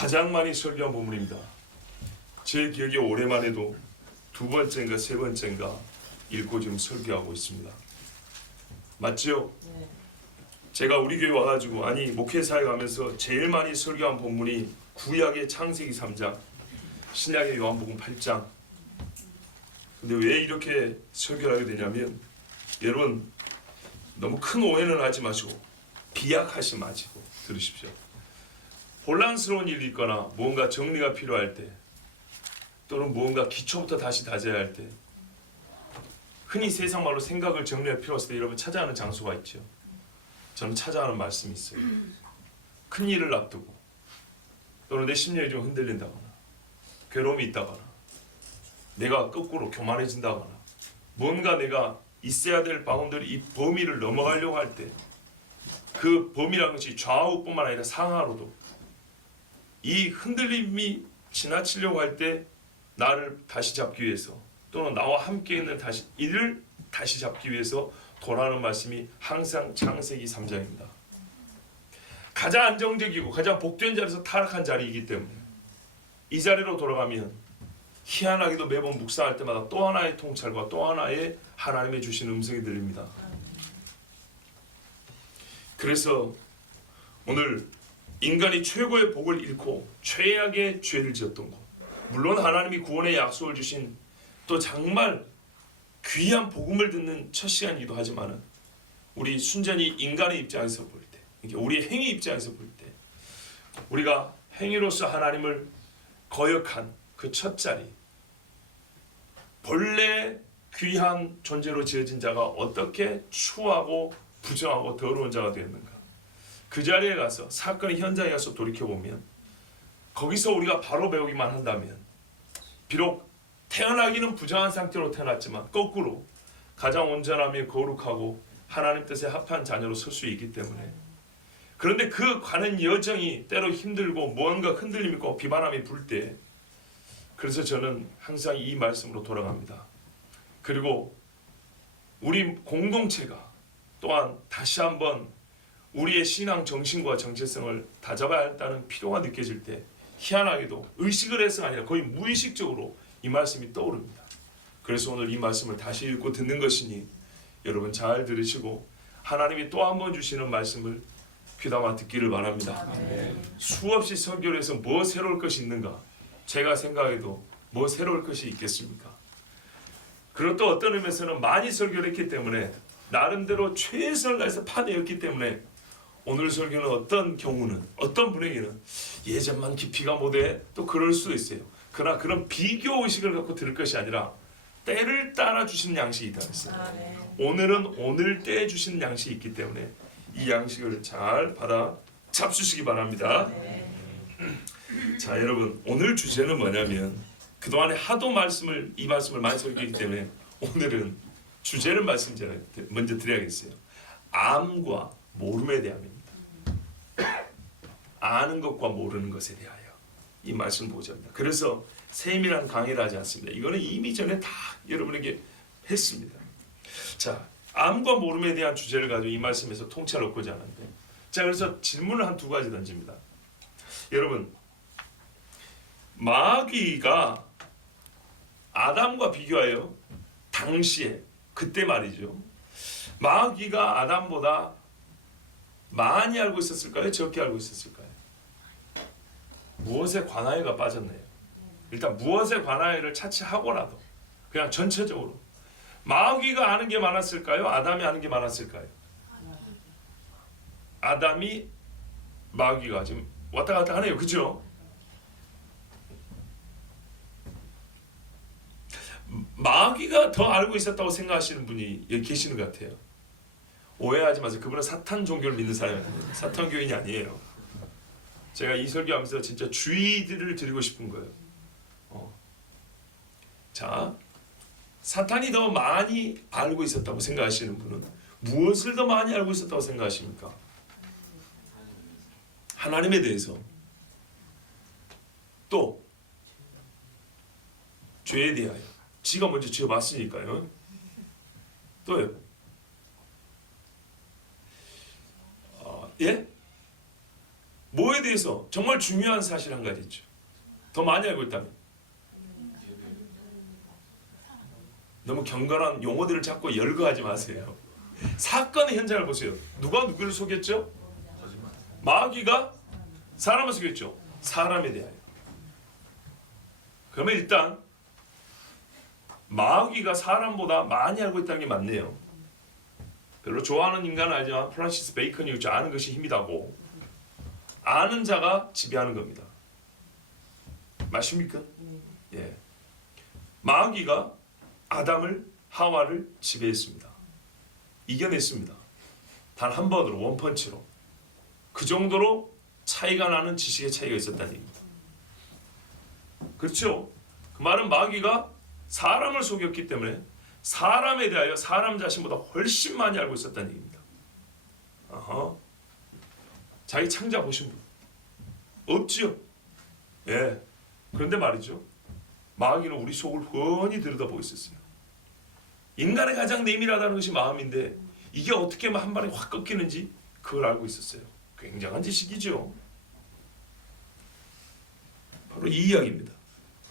가장 많이 설교한 본문입니다. 제 기억에 올해만 해도 두 번째인가 세 번째인가 읽고 지금 설교하고 있습니다. 맞죠? 네. 제가 우리 교회 와가지고 목회사에 가면서 제일 많이 설교한 본문이 구약의 창세기 3장, 신약의 요한복음 8장. 근데 왜 이렇게 설교를 하게 되냐면, 여러분 너무 큰 오해는 하지 마시고 비약하지 마시고 들으십시오. 혼란스러운 일이 있거나 무언가 정리가 필요할 때, 또는 무언가 기초부터 다시 다져야 할 때, 흔히 세상 말로 생각을 정리할 필요가 있을 때 여러분 찾아가는 장소가 있죠. 저는 찾아가는 말씀이 있어요. 큰 일을 앞두고, 또는 내 심령이 좀 흔들린다거나, 괴로움이 있다거나, 내가 거꾸로 교만해진다거나, 뭔가 내가 있어야 될 바운더리, 이 범위를 넘어가려고 할 때, 그 범위라는 것이 좌우뿐만 아니라 상하로도 이 흔들림이 지나치려고 할 때 나를 다시 잡기 위해서, 또는 나와 함께 있는 이를 다시 잡기 위해서 돌아오는 말씀이 항상 창세기 3장입니다. 가장 안정적이고 가장 복된 자리에서 타락한 자리이기 때문에 이 자리로 돌아가면 희한하게도 매번 묵상할 때마다 또 하나의 통찰과 또 하나의 하나님의 주시는 음성이 들립니다. 그래서 오늘 인간이 최고의 복을 잃고 최악의 죄를 지었던 것, 물론 하나님이 구원의 약속을 주신 또 정말 귀한 복음을 듣는 첫 시간이기도 하지만, 우리 순전히 인간의 입장에서 볼 때, 우리의 행위 입장에서 볼 때, 우리가 행위로서 하나님을 거역한 그 첫 자리, 본래 귀한 존재로 지어진 자가 어떻게 추하고 부정하고 더러운 자가 되었는가, 그 자리에 가서 사건의 현장에 가서 돌이켜보면, 거기서 우리가 바로 배우기만 한다면, 비록 태어나기는 부정한 상태로 태어났지만 거꾸로 가장 온전하며 거룩하고 하나님 뜻에 합한 자녀로 설 수 있기 때문에, 그런데 그 가는 여정이 때로 힘들고 무언가 흔들림이 있고 비바람이 불 때, 그래서 저는 항상 이 말씀으로 돌아갑니다. 그리고 우리 공동체가 또한 다시 한번 우리의 신앙 정신과 정체성을 다잡아야 한다는 필요가 느껴질 때, 희한하게도 의식을 해서가 아니라 거의 무의식적으로 이 말씀이 떠오릅니다. 그래서 오늘 이 말씀을 다시 읽고 듣는 것이니 여러분 잘 들으시고 하나님이 또 한 번 주시는 말씀을 귀담아 듣기를 바랍니다. 수없이 설교를 해서 뭐 새로울 것이 있는가? 제가 생각해도 뭐 새로울 것이 있겠습니까? 그리고 또 어떤 의미에서는 많이 설교를 했기 때문에 나름대로 최선을 다해서 파내었기 때문에 오늘 설교는 어떤 경우는, 어떤 분에게는 예전만 깊이가 못해 또 그럴 수도 있어요. 그러나 그런 비교 의식을 갖고 들을 것이 아니라 때를 따라 주시는 양식이 있다고 했어요. 오늘은 오늘 때에 주시는 양식이 있기 때문에 이 양식을 잘 받아 잡수시기 바랍니다. 자, 여러분 오늘 주제는 뭐냐면, 그동안에 하도 이 말씀을 많이 설교했기 때문에 오늘은 주제를 먼저 드려야겠어요. 암과 모름에 대함입니다. 아는 것과 모르는 것에 대하여 이 말씀 보자 합니다. 그래서 세밀한 강의를 하지 않습니다. 이거는 이미 전에 다 여러분에게 했습니다. 자, 암과 모름에 대한 주제를 가지고 이 말씀에서 통찰을 얻고자 하는데, 자, 그래서 질문을 한 두 가지 던집니다. 여러분, 마귀가 아담과 비교하여 당시에, 그때 말이죠, 마귀가 아담보다 많이 알고 있었을까요? 적게 알고 있었을까요? 무엇에 관하여가 빠졌네요. 일단 무엇에 관하여를 차치하고라도 그냥 전체적으로 마귀가 아는 게 많았을까요? 아담이 아는 게 많았을까요? 아담이 마귀가 지금 왔다 갔다 하네요. 그죠? 마귀가 더 알고 있었다고 생각하시는 분이 여기 계시는 것 같아요. 오해하지 마세요. 그분은 사탄 종교를 믿는 사람입니다. 사탄 교인이 아니에요. 제가 이 설교하면서 진짜 주의를 드리고 싶은 거예요. 자, 사탄이 더 많이 알고 있었다고 생각하시는 분은 무엇을 더 많이 알고 있었다고 생각하십니까? 하나님에 대해서. 또 죄에 대하여. 지가 먼저 지어봤으니까요. 또요. 예? 뭐에 대해서? 정말 중요한 사실 한 가지 있죠. 더 많이 알고 있다면. 너무 경건한 용어들을 자꾸 열거하지 마세요. 사건의 현장을 보세요. 누가 누구를 속였죠? 마귀가 사람을 속였죠. 사람에 대하여. 그러면 일단 마귀가 사람보다 많이 알고 있다는 게 맞네요. 별로 좋아하는 인간은 알지만 프란시스 베이컨이 이렇게 아는 것이 힘이다고. 아는 자가 지배하는 겁니다. 맞습니까? 예. 마귀가 아담을 하와를 지배했습니다. 이겨냈습니다. 단 한 번으로 원펀치로. 그 정도로 차이가 나는 지식의 차이가 있었다는 얘기입니다. 그렇죠? 그 말은 마귀가 사람을 속였기 때문에 사람에 대하여 사람 자신보다 훨씬 많이 알고 있었다는 얘기입니다. 어허. 자기 창자 보신 분 없지요? 예. 그런데 말이죠. 마귀는 우리 속을 훤히 들여다보고 있었어요. 인간의 가장 내밀하다는 것이 마음인데 이게 어떻게 한 발에 확 꺾이는지 그걸 알고 있었어요. 굉장한 지식이죠. 바로 이 이야기입니다.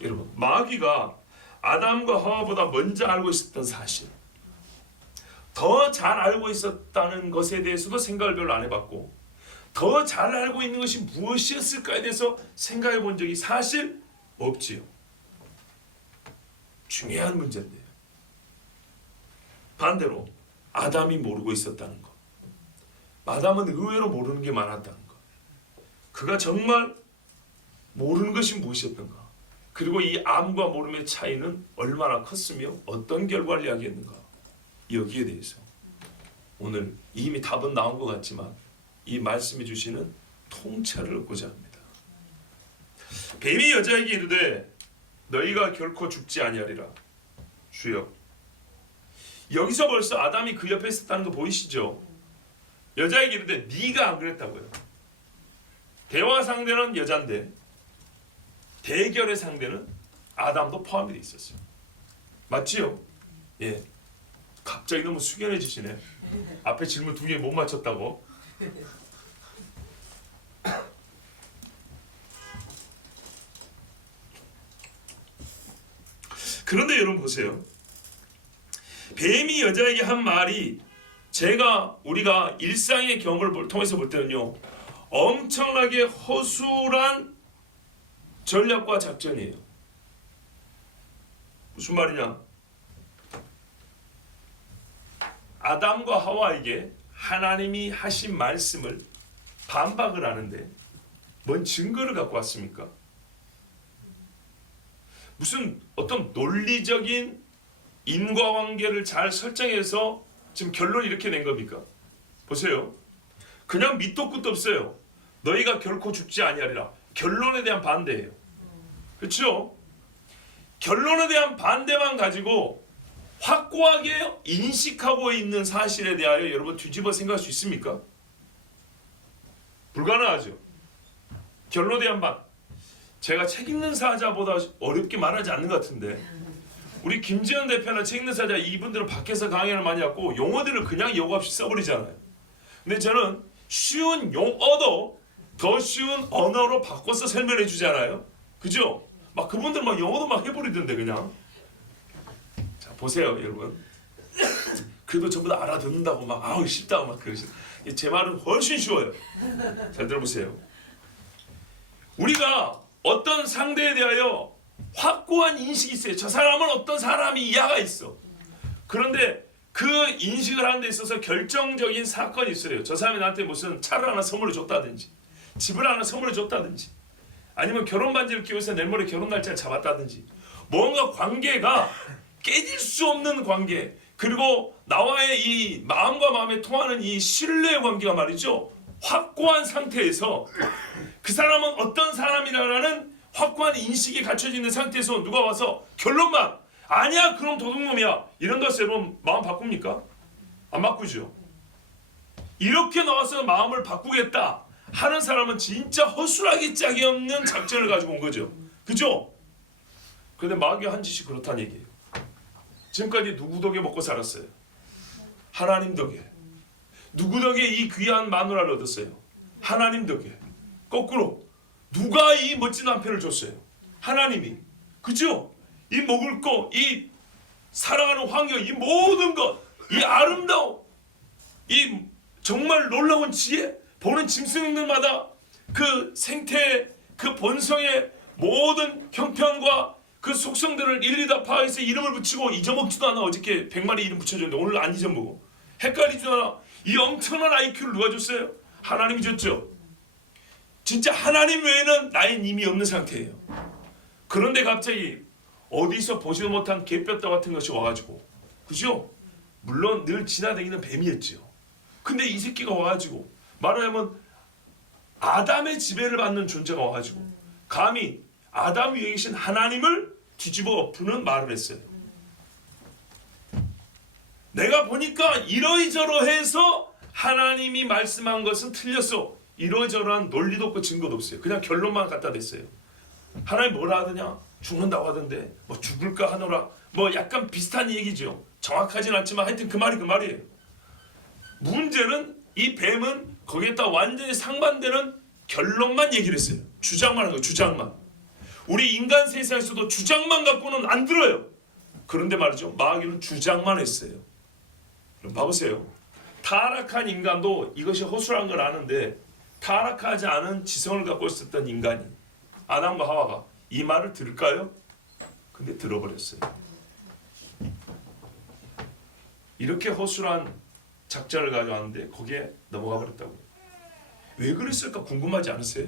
여러분, 마귀가 아담과 하와보다 먼저 알고 있었던 사실, 더 잘 알고 있었다는 것에 대해서도 생각을 별로 안 해봤고, 더 잘 알고 있는 것이 무엇이었을까에 대해서 생각해 본 적이 사실 없지요. 중요한 문제인데요. 반대로 아담이 모르고 있었다는 것, 아담은 의외로 모르는 게 많았다는 것, 그가 정말 모르는 것이 무엇이었던가, 그리고 이 암과 모름의 차이는 얼마나 컸으며 어떤 결과를 이야기했는가, 여기에 대해서 오늘 이미 답은 나온 것 같지만 이 말씀이 주시는 통찰을 얻고자 합니다. 뱀이 여자에게 이르되 너희가 결코 죽지 아니하리라. 주여. 여기서 벌써 아담이 그 옆에 있었다는 거 보이시죠? 여자에게 이르되 네가 안 그랬다고요. 대화 상대는 여잔데 대결의 상대는 아담도 포함이 되어 있었어요. 맞지요? 예. 갑자기 너무 숙연해지시네. 앞에 질문 2개 못 맞췄다고. 그런데 여러분 보세요. 뱀이 여자에게 한 말이 우리가 일상의 경험을 통해서 볼 때는요, 엄청나게 허술한 전략과 작전이에요. 무슨 말이냐? 아담과 하와에게 하나님이 하신 말씀을 반박을 하는데 뭔 증거를 갖고 왔습니까? 무슨 어떤 논리적인 인과관계를 잘 설정해서 지금 결론을 이렇게 낸 겁니까? 보세요. 그냥 밑도 끝도 없어요. 너희가 결코 죽지 아니하리라. 결론에 대한 반대예요. 그렇죠? 결론에 대한 반대만 가지고 확고하게 인식하고 있는 사실에 대하여 여러분 뒤집어 생각할 수 있습니까? 불가능하죠. 결론에 대한 반. 제가 책 읽는 사자보다 어렵게 말하지 않는 것 같은데, 우리 김지현 대표나 책 읽는 사자, 이분들은 밖에서 강연을 많이 하고 용어들을 그냥 여과 없이 써버리잖아요. 근데 저는 쉬운 용어도 더 쉬운 언어로 바꿔서 설명해 주잖아요. 그죠? 막 그분들 막 영어도 막 해버리던데 그냥. 자 보세요 여러분. 그래도 전부 다 알아듣는다고 막 아우 쉽다고 막 그러시죠. 제 말은 훨씬 쉬워요. 잘 들어보세요. 우리가 어떤 상대에 대하여 확고한 인식이 있어요. 저 사람은 어떤 사람이 이하가 있어. 그런데 그 인식을 하는 데 있어서 결정적인 사건이 있어요. 저 사람이 나한테 무슨 차를 하나 선물을 줬다든지, 집을 하나 선물을 줬다든지, 아니면 결혼 반지를 끼워서 내일 모레 결혼 날짜를 잡았다든지, 뭔가 관계가 깨질 수 없는 관계, 그리고 나와의 이 마음과 마음에 통하는 이 신뢰의 관계가 말이죠, 확고한 상태에서 그 사람은 어떤 사람이라는 확고한 인식이 갖춰져 있는 상태에서 누가 와서 결론만 아니야 그럼 도둑놈이야 이런 것을 여러분 마음 바꿉니까? 안 바꾸죠. 이렇게 나와서 마음을 바꾸겠다 하는 사람은 진짜 허술하기 짝이 없는 작전을 가지고 온 거죠. 그죠? 그런데 마귀가 한 짓이 그렇다는 얘기예요. 지금까지 누구 덕에 먹고 살았어요? 하나님 덕에. 누구 덕에 이 귀한 마누라를 얻었어요? 하나님 덕에. 거꾸로 누가 이 멋진 남편을 줬어요? 하나님이. 그죠? 이 먹을 거, 이 살아가는 환경, 이 모든 것, 이 아름다움, 이 정말 놀라운 지혜, 보는 짐승들마다 그 생태, 그 본성의 모든 형편과 그 속성들을 일일이 다 파악해서 이름을 붙이고 잊어먹지도 않아. 어저께 100마리 이름 붙여줬는데 오늘 안 잊어먹어. 헷갈리지도 않아. 이 엄청난 IQ를 누가 줬어요? 하나님이 줬죠. 진짜 하나님 외에는 나의 힘이 없는 상태예요. 그런데 갑자기 어디서 보지도 못한 개뼈다 같은 것이 와가지고, 그죠? 물론 늘 지나다니는 뱀이었죠. 근데 이 새끼가 와가지고, 말하자면 아담의 지배를 받는 존재가 와가지고 감히 아담 위에 계신 하나님을 뒤집어 엎는 말을 했어요. 내가 보니까 이러이저러해서 하나님이 말씀한 것은 틀렸어. 이러저러한 논리도 없고 증거도 없어요. 그냥 결론만 갖다 댔어요. 하나님 뭐라 하더냐? 죽는다고 하던데 뭐 죽을까 하노라, 뭐 약간 비슷한 얘기죠. 정확하진 않지만 하여튼 그 말이 그 말이에요. 문제는 이 뱀은 거기에다 완전히 상반되는 결론만 얘기를 했어요. 주장만 한 거예요. 주장만. 우리 인간 세상에서도 주장만 갖고는 안 들어요. 그런데 말이죠, 마귀는 주장만 했어요. 그럼 봐보세요. 타락한 인간도 이것이 허술한 걸 아는데 타락하지 않은 지성을 갖고 있었던 인간이, 아담과 하와가 이 말을 들을까요? 근데 들어버렸어요. 이렇게 허술한 작자를 가져왔는데 거기에 넘어가 버렸다고요. 왜 그랬을까 궁금하지 않으세요?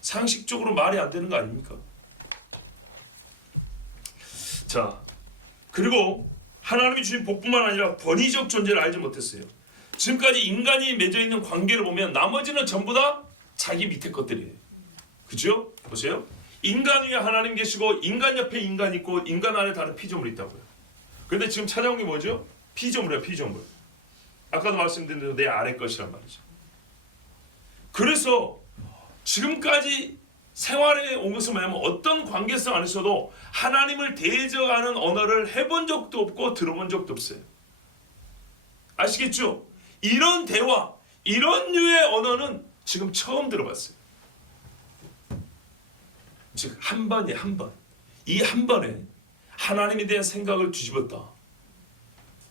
상식적으로 말이 안 되는 거 아닙니까? 자, 그리고 하나님이 주신 복뿐만 아니라 권위적 존재를 알지 못했어요. 지금까지 인간이 맺어 있는 관계를 보면 나머지는 전부 다 자기 밑에 것들이에요. 그죠? 보세요. 인간 위에 하나님 계시고 인간 옆에 인간 있고 인간 안에 다른 피조물이 있다고요. 그런데 지금 찾아온 게 뭐죠? 피조물이에요. 피조물. 아까도 말씀드린 대로 내 아래 것이란 말이죠. 그래서 지금까지 생활에 온 것은 뭐냐면 어떤 관계성 안에서도 하나님을 대적하는 언어를 해본 적도 없고 들어본 적도 없어요. 아시겠죠? 이런 대화, 이런 류의 언어는 지금 처음 들어봤어요. 즉 한 번에 한 번, 이 한 번에 하나님에 대한 생각을 뒤집었다.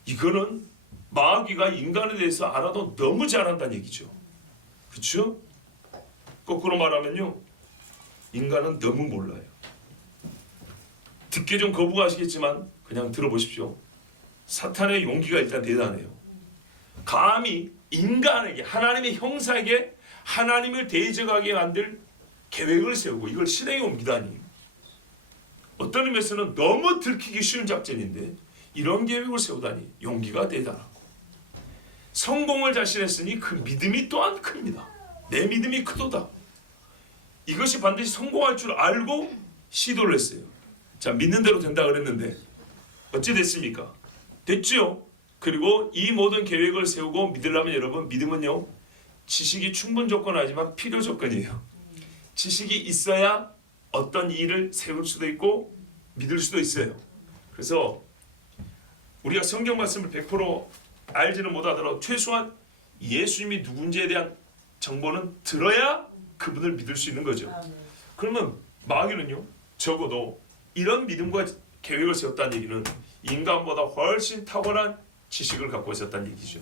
이거는 마귀가 인간에 대해서 알아도 너무 잘한다는 얘기죠. 그렇죠? 거꾸로 말하면요, 인간은 너무 몰라요. 듣기 좀 거부가시겠지만 그냥 들어보십시오. 사탄의 용기가 일단 대단해요. 감히 인간에게, 하나님의 형상에게 하나님을 대적하게 만들 계획을 세우고 이걸 실행에 옮기다니, 어떤 의미에서는 너무 들키기 쉬운 작전인데 이런 계획을 세우다니 용기가 대단하고, 성공을 자신했으니 그 믿음이 또한 큽니다. 내 믿음이 크도다. 이것이 반드시 성공할 줄 알고 시도를 했어요. 자, 믿는 대로 된다 그랬는데 어찌 됐습니까? 됐죠. 그리고 이 모든 계획을 세우고 믿으려면 여러분, 믿음은요, 지식이 충분 조건 하지만 필요 조건이에요. 지식이 있어야 어떤 일을 세울 수도 있고 믿을 수도 있어요. 그래서 우리가 성경 말씀을 100% 알지는 못하더라도 최소한 예수님이 누군지에 대한 정보는 들어야 그분을 믿을 수 있는 거죠. 그러면 마귀는요, 적어도 이런 믿음과 계획을 세웠다는 얘기는 인간보다 훨씬 탁월한 지식을 갖고 있었다는 얘기죠.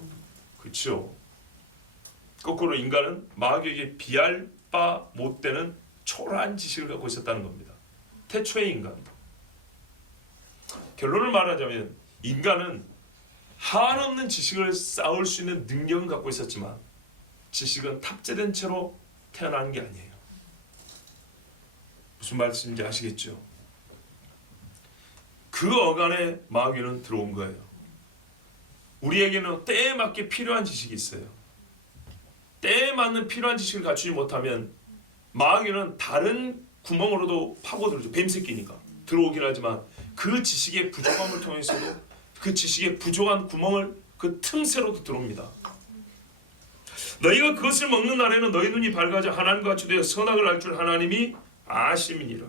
그렇죠? 거꾸로 인간은 마귀에게 비할 바 못 되는 초라한 지식을 갖고 있었다는 겁니다. 태초의 인간. 결론을 말하자면 인간은 한없는 지식을 쌓을 수 있는 능력은 갖고 있었지만 지식은 탑재된 채로 태어나는 게 아니에요. 무슨 말씀인지 아시겠죠? 그 어간에 마귀는 들어온 거예요. 우리에게는 때에 맞게 필요한 지식이 있어요. 때에 맞는 필요한 지식을 갖추지 못하면 마귀는 다른 구멍으로도 파고들죠. 뱀새끼니까 들어오긴 하지만 그 지식의 부족함을 통해서도 그 지식의 부족한 구멍을 그 틈새로도 들어옵니다. 너희가 그것을 먹는 날에는 너희 눈이 밝아져 하나님과 같이 되어 선악을 알 줄 하나님이 아심이니라.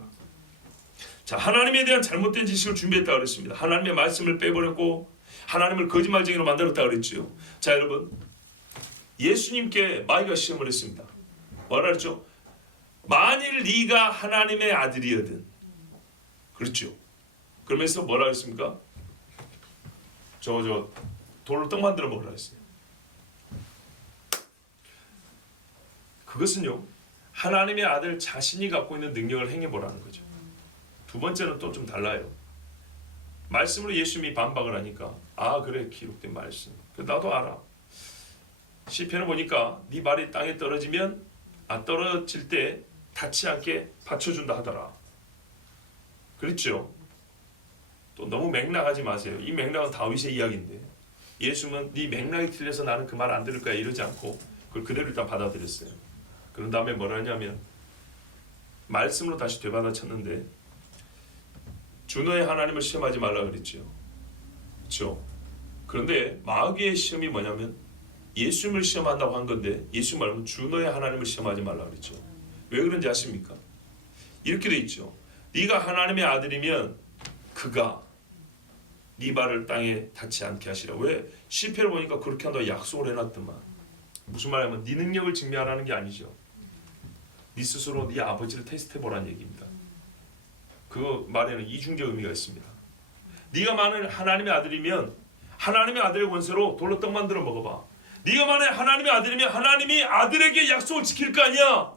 자, 하나님에 대한 잘못된 지식을 준비했다 그랬습니다. 하나님의 말씀을 빼버렸고 하나님을 거짓말쟁이로 만들었다 그랬죠. 자, 여러분, 예수님께 마귀가 시험을 했습니다. 뭐라 그랬죠? 만일 네가 하나님의 아들이거든. 그렇죠. 그러면서 뭐라 그랬습니까? 저 돌로 떡 만들어 먹으라 했어요. 그것은요, 하나님의 아들 자신이 갖고 있는 능력을 행해보라는 거죠. 두 번째는 또 좀 달라요. 말씀으로 예수님이 반박을 하니까 아 그래 기록된 말씀 나도 알아. 시편을 보니까 네 발이 땅에 떨어지면 떨어질 때 닿지 않게 받쳐준다 하더라. 그렇죠. 또 너무 맥락하지 마세요. 이 맥락은 다윗의 이야기인데 예수님은 네 맥락이 틀려서 나는 그 말 안 들을 거야 이러지 않고 그걸 그대로 일단 받아들였어요. 그런 다음에 뭐라 하냐면 말씀으로 다시 되받아쳤는데 주 너의 하나님을 시험하지 말라 그랬죠. 그렇죠. 그런데 마귀의 시험이 뭐냐면 예수님을 시험한다고 한 건데 예수 말고 주 너의 하나님을 시험하지 말라 그랬죠. 왜 그런지 아십니까? 이렇게 돼 있죠. 네가 하나님의 아들이면 그가 네 발을 땅에 닿지 않게 하시라. 왜? 시편을 보니까 그렇게 한다고 약속을 해놨더만. 무슨 말이냐면 네 능력을 증명하라는 게 아니죠. 네 스스로 네 아버지를 테스트해보라는 얘기입니다. 그 말에는 이중적 의미가 있습니다. 네가 만일 하나님의 아들이면 하나님의 아들의 권세로 돌로 떡 만들어 먹어봐. 네가 만일 하나님의 아들이면 하나님이 아들에게 약속을 지킬 거 아니야.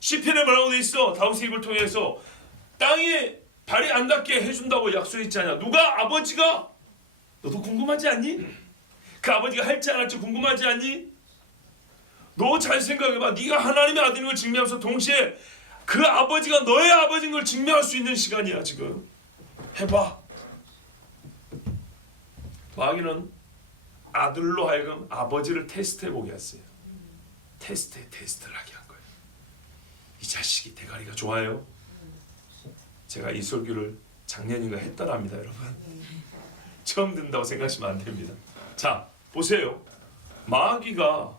시편에 뭐라고 돼 있어? 다윗의 입을 통해서 땅에 발이 안 닿게 해준다고 약속했지 않냐. 누가? 아버지가. 너도 궁금하지 않니? 그 아버지가 할지 안 할지 궁금하지 않니? 너 잘 생각해봐. 네가 하나님의 아들인 걸 증명하면서 동시에 그 아버지가 너의 아버지인 걸 증명할 수 있는 시간이야 지금. 해봐. 마귀는 아들로 하여금 아버지를 테스트해보게 했어요. 테스트를 하게 한 거예요. 이 자식이 대가리가 좋아요. 제가 이 설교를 작년인가 했더랍니다 여러분. 처음 듣는다고 생각하시면 안 됩니다. 자 보세요. 마귀가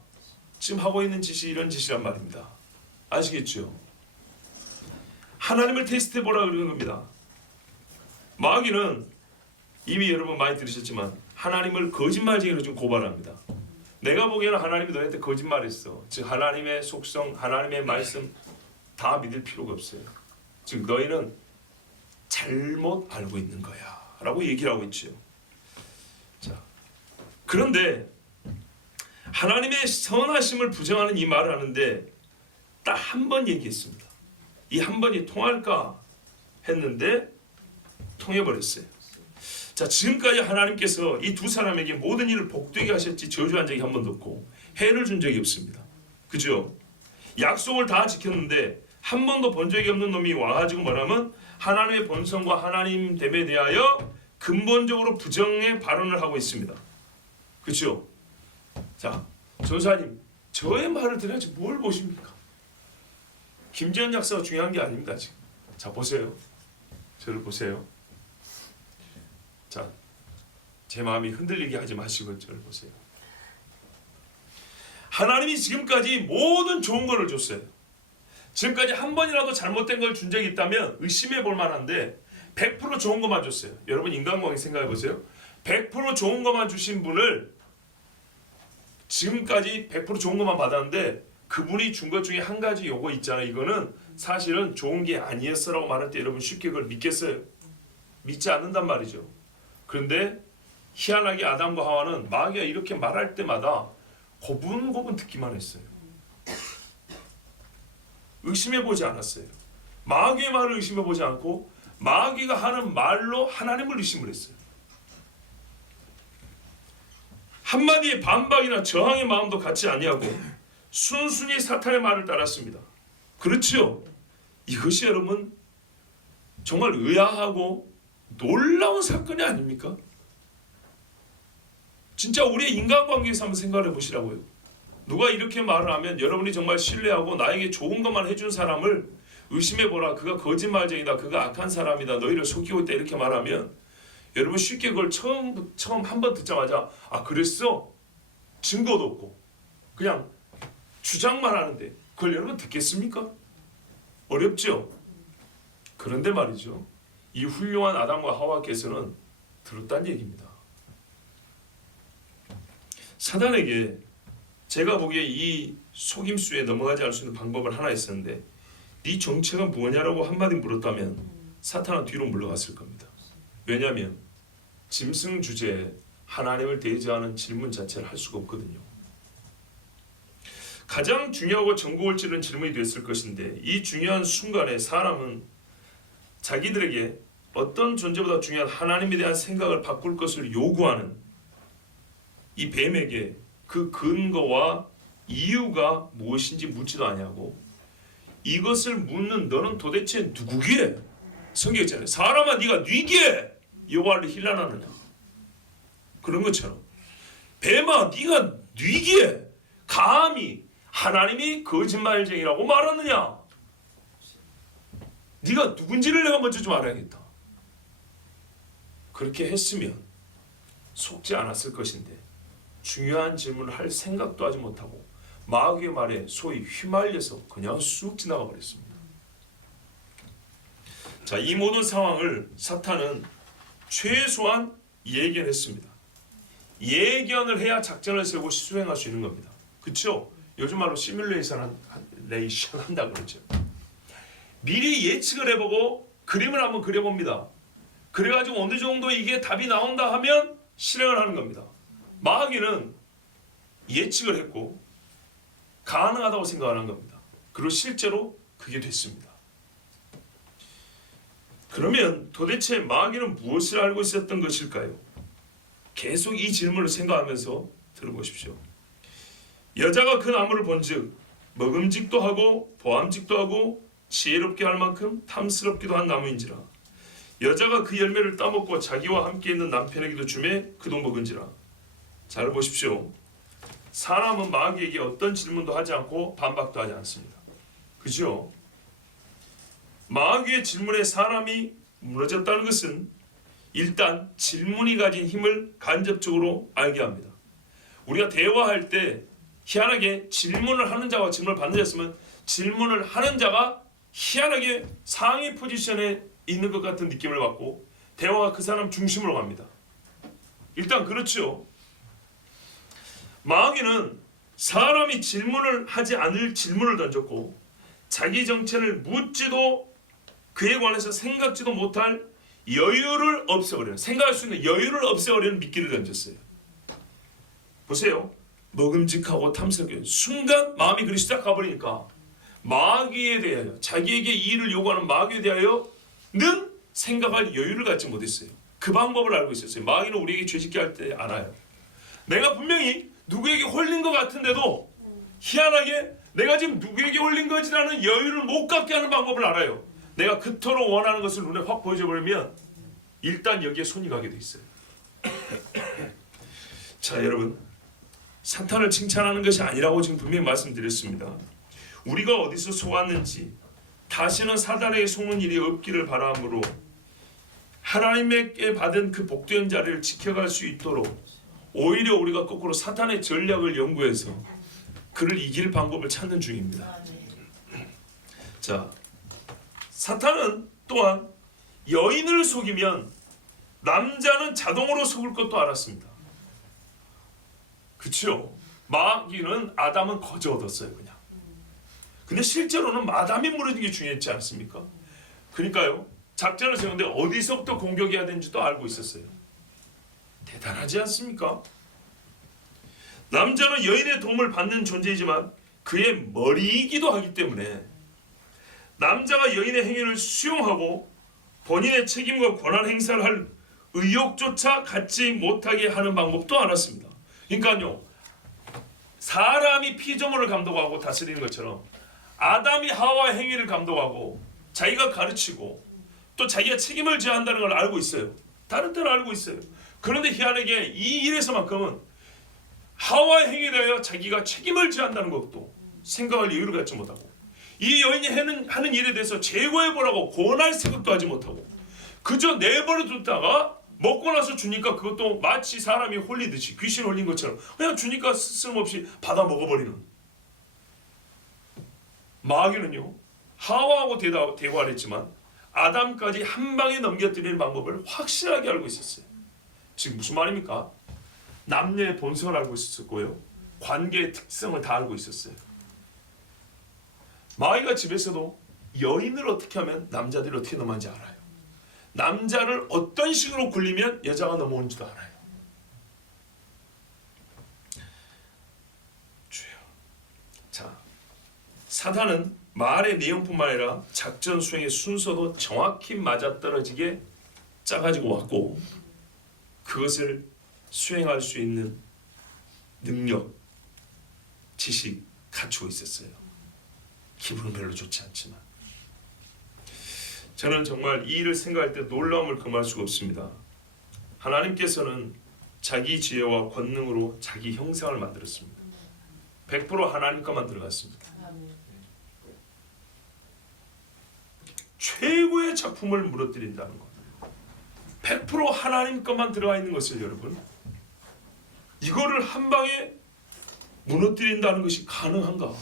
지금 하고 있는 짓이 이런 짓이란 말입니다. 아시겠죠? 하나님을 테스트해보라 그러는 겁니다. 마귀는 이미 여러분 많이 들으셨지만 하나님을 거짓말쟁이로 좀 고발합니다. 내가 보기에는 하나님이 너한테 거짓말했어. 즉 하나님의 속성, 하나님의 말씀 다 믿을 필요가 없어요. 즉 너희는 잘못 알고 있는 거야 라고 얘기를 하고 있죠. 자, 그런데 하나님의 선하심을 부정하는 이 말을 하는데 딱 한 번 얘기했습니다. 이 한 번이 통할까 했는데 통해버렸어요. 자, 지금까지 하나님께서 이 두 사람에게 모든 일을 복되게 하셨지 저주한 적이 한 번도 없고 해를 준 적이 없습니다. 그죠? 약속을 다 지켰는데 한 번도 본 적이 없는 놈이 와가지고 뭐라면 하나님의 본성과 하나님됨에 대하여 근본적으로 부정의 발언을 하고 있습니다. 그렇죠? 자, 전사님 저의 말을 들어야지 뭘 보십니까? 김재현 약사가 중요한 게 아닙니다 지금. 자 보세요. 저를 보세요. 자, 제 마음이 흔들리게 하지 마시고 저를 보세요. 하나님이 지금까지 모든 좋은 거를 줬어요. 지금까지 한 번이라도 잘못된 걸 준 적이 있다면 의심해 볼 만한데 100% 좋은 것만 줬어요. 여러분 인간관계 생각해 보세요. 100% 좋은 것만 주신 분을 지금까지 100% 좋은 것만 받았는데 그분이 준 것 중에 한 가지 요거 있잖아요. 이거는 사실은 좋은 게 아니었어라고 말할 때 여러분 쉽게 그걸 믿겠어요? 믿지 않는단 말이죠. 그런데 희한하게 아담과 하와는 마귀가 이렇게 말할 때마다 고분고분 듣기만 했어요. 의심해보지 않았어요. 마귀의 말을 의심해보지 않고 마귀가 하는 말로 하나님을 의심을 했어요. 한마디의 반박이나 저항의 마음도 갖지 아니하고 순순히 사탄의 말을 따랐습니다. 그렇죠? 이것이 여러분 정말 의아하고 놀라운 사건이 아닙니까? 진짜 우리의 인간관계에서 한번 생각해 보시라고요. 누가 이렇게 말을 하면 여러분이 정말 신뢰하고 나에게 좋은 것만 해준 사람을 의심해보라. 그가 거짓말쟁이다. 그가 악한 사람이다. 너희를 속이고 있다. 이렇게 말하면 여러분 쉽게 그걸 처음 한 번 듣자마자 아 그랬어? 증거도 없고 그냥 주장만 하는데 그걸 여러분 듣겠습니까? 어렵죠? 그런데 말이죠. 이 훌륭한 아담과 하와께서는 들었다는 얘기입니다. 사단에게 제가 보기에 이 속임수에 넘어가지 않을 수 있는 방법을 하나 있었는데 네 정체가 뭐냐라고 한마디 물었다면 사탄은 뒤로 물러갔을 겁니다. 왜냐하면 짐승 주제에 하나님을 대지하는 질문 자체를 할 수가 없거든요. 가장 중요하고 전곡을 찌르는 질문이 됐을 것인데 이 중요한 순간에 사람은 자기들에게 어떤 존재보다 중요한 하나님에 대한 생각을 바꿀 것을 요구하는 이 뱀에게 그 근거와 이유가 무엇인지 묻지도 아니하고 이것을 묻는 너는 도대체 누구기에? 성경에 있잖아요. 사람아 네가 뉘기에 여호와를 힐난하느냐. 그런 것처럼 뱀아 네가 뉘기에 감히 하나님이 거짓말쟁이라고 말하느냐. 네가 누군지를 내가 먼저 좀 알아야겠다. 그렇게 했으면 속지 않았을 것인데 중요한 질문을 할 생각도 하지 못하고 마귀의 말에 소위 휘말려서 그냥 쑥 지나가 버렸습니다. 자, 이 모든 상황을 사탄은 최소한 예견했습니다. 예견을 해야 작전을 세우고 수행할 수 있는 겁니다. 그렇죠? 요즘 말로 시뮬레이션 한다 그러죠. 미리 예측을 해보고 그림을 한번 그려봅니다. 그래가지고 어느 정도 이게 답이 나온다 하면 실행을 하는 겁니다. 마귀는 예측을 했고 가능하다고 생각하는 겁니다. 그리고 실제로 그게 됐습니다. 그러면 도대체 마귀는 무엇을 알고 있었던 것일까요? 계속 이 질문을 생각하면서 들어보십시오. 여자가 그 나무를 본즉 먹음직도 하고 보암직도 하고 지혜롭게 할 만큼 탐스럽기도 한 나무인지라. 여자가 그 열매를 따먹고 자기와 함께 있는 남편에게도 주매 그도 먹은지라. 잘 보십시오. 사람은 마귀에게 어떤 질문도 하지 않고 반박도 하지 않습니다. 그죠? 마귀의 질문에 사람이 무너졌다는 것은 일단 질문이 가진 힘을 간접적으로 알게 합니다. 우리가 대화할 때 희한하게 질문을 하는 자와 질문을 받는 자였으면 질문을 하는 자가 희한하게 상위 포지션에 있는 것 같은 느낌을 받고 대화가 그 사람 중심으로 갑니다. 일단 그렇죠. 마귀는 사람이 질문을 하지 않을 질문을 던졌고 자기 정체를 묻지도 그에 관해서 생각지도 못할 여유를 없애버리는, 생각할 수 있는 여유를 없애버리는 미끼를 던졌어요. 보세요. 먹음직하고 탐스럽게 순간 마음이 그리 시작 가버리니까 마귀에 대하여, 자기에게 이의를 요구하는 마귀에 대하여는 생각할 여유를 갖지 못했어요. 그 방법을 알고 있었어요. 마귀는 우리에게 죄짓게 할 때 알아요. 내가 분명히 누구에게 홀린 것 같은데도 희한하게 내가 지금 누구에게 홀린 것이라는 여유를 못 갖게 하는 방법을 알아요. 내가 그토록 원하는 것을 눈에 확 보여줘 버리면 일단 여기에 손이 가게 돼 있어요. 자, 여러분, 사탄을 칭찬하는 것이 아니라고 지금 분명히 말씀드렸습니다. 우리가 어디서 속았는지 다시는 사단에게 속는 일이 없기를 바라므로 하나님께 받은 그 복된 자리를 지켜갈 수 있도록 오히려 우리가 거꾸로 사탄의 전략을 연구해서 그를 이길 방법을 찾는 중입니다. 자, 사탄은 또한 여인을 속이면 남자는 자동으로 속을 것도 알았습니다. 그렇죠? 마귀는 아담은 거저 얻었어요, 그냥. 근데 실제로는 아담이 무너진 게 중요했지 않습니까? 그러니까요, 작전을 세우는데 어디서부터 공격해야 되는지도 알고 있었어요. 대단하지 않습니까? 남자는 여인의 도움을 받는 존재이지만 그의 머리이기도 하기 때문에 남자가 여인의 행위를 수용하고 본인의 책임과 권한 행사를 할 의욕조차 갖지 못하게 하는 방법도 알았습니다. 그러니까요, 사람이 피조물을 감독하고 다스리는 것처럼 아담이 하와의 행위를 감독하고 자기가 가르치고 또 자기가 책임을 져야 한다는 걸 알고 있어요. 다른 때는 알고 있어요. 그런데 희한하게 이 일에서만큼은 하와의 행위에 대하여 자기가 책임을 져야 한다는 것도 생각할 여유를 갖지 못하고 이 여인이 하는 일에 대해서 제거해보라고 권할 생각도 하지 못하고 그저 내버려 뒀다가 먹고 나서 주니까 그것도 마치 사람이 홀리듯이 귀신 홀린 것처럼 그냥 주니까 쓸모없이 받아 먹어버리는. 마귀는요, 하와하고 대화를 했지만 아담까지 한 방에 넘겨뜨리는 방법을 확실하게 알고 있었어요. 지금 무슨 말입니까? 남녀의 본성을 알고 있었고요, 관계의 특성을 다 알고 있었어요. 마귀가 집에서도 여인을 어떻게 하면 남자들이 어떻게 넘어가는지 알아요. 남자를 어떤 식으로 굴리면 여자가 넘어오는지도 알아요. 주여. 자, 사단은 말의 내용뿐만 아니라 작전 수행의 순서도 정확히 맞아떨어지게 짜가지고 왔고, 그것을 수행할 수 있는 능력, 지식 갖추고 있었어요. 기분은 별로 좋지 않지만 저는 정말 이 일을 생각할 때 놀라움을 금할 수가 없습니다. 하나님께서는 자기 지혜와 권능으로 자기 형상을 만들었습니다. 100% 하나님 것만 들어갔습니다. 최고의 작품을 무너뜨린다는 것, 100% 하나님 것만 들어가 있는 것을 여러분, 이거를 한 방에 무너뜨린다는 것이 가능한가?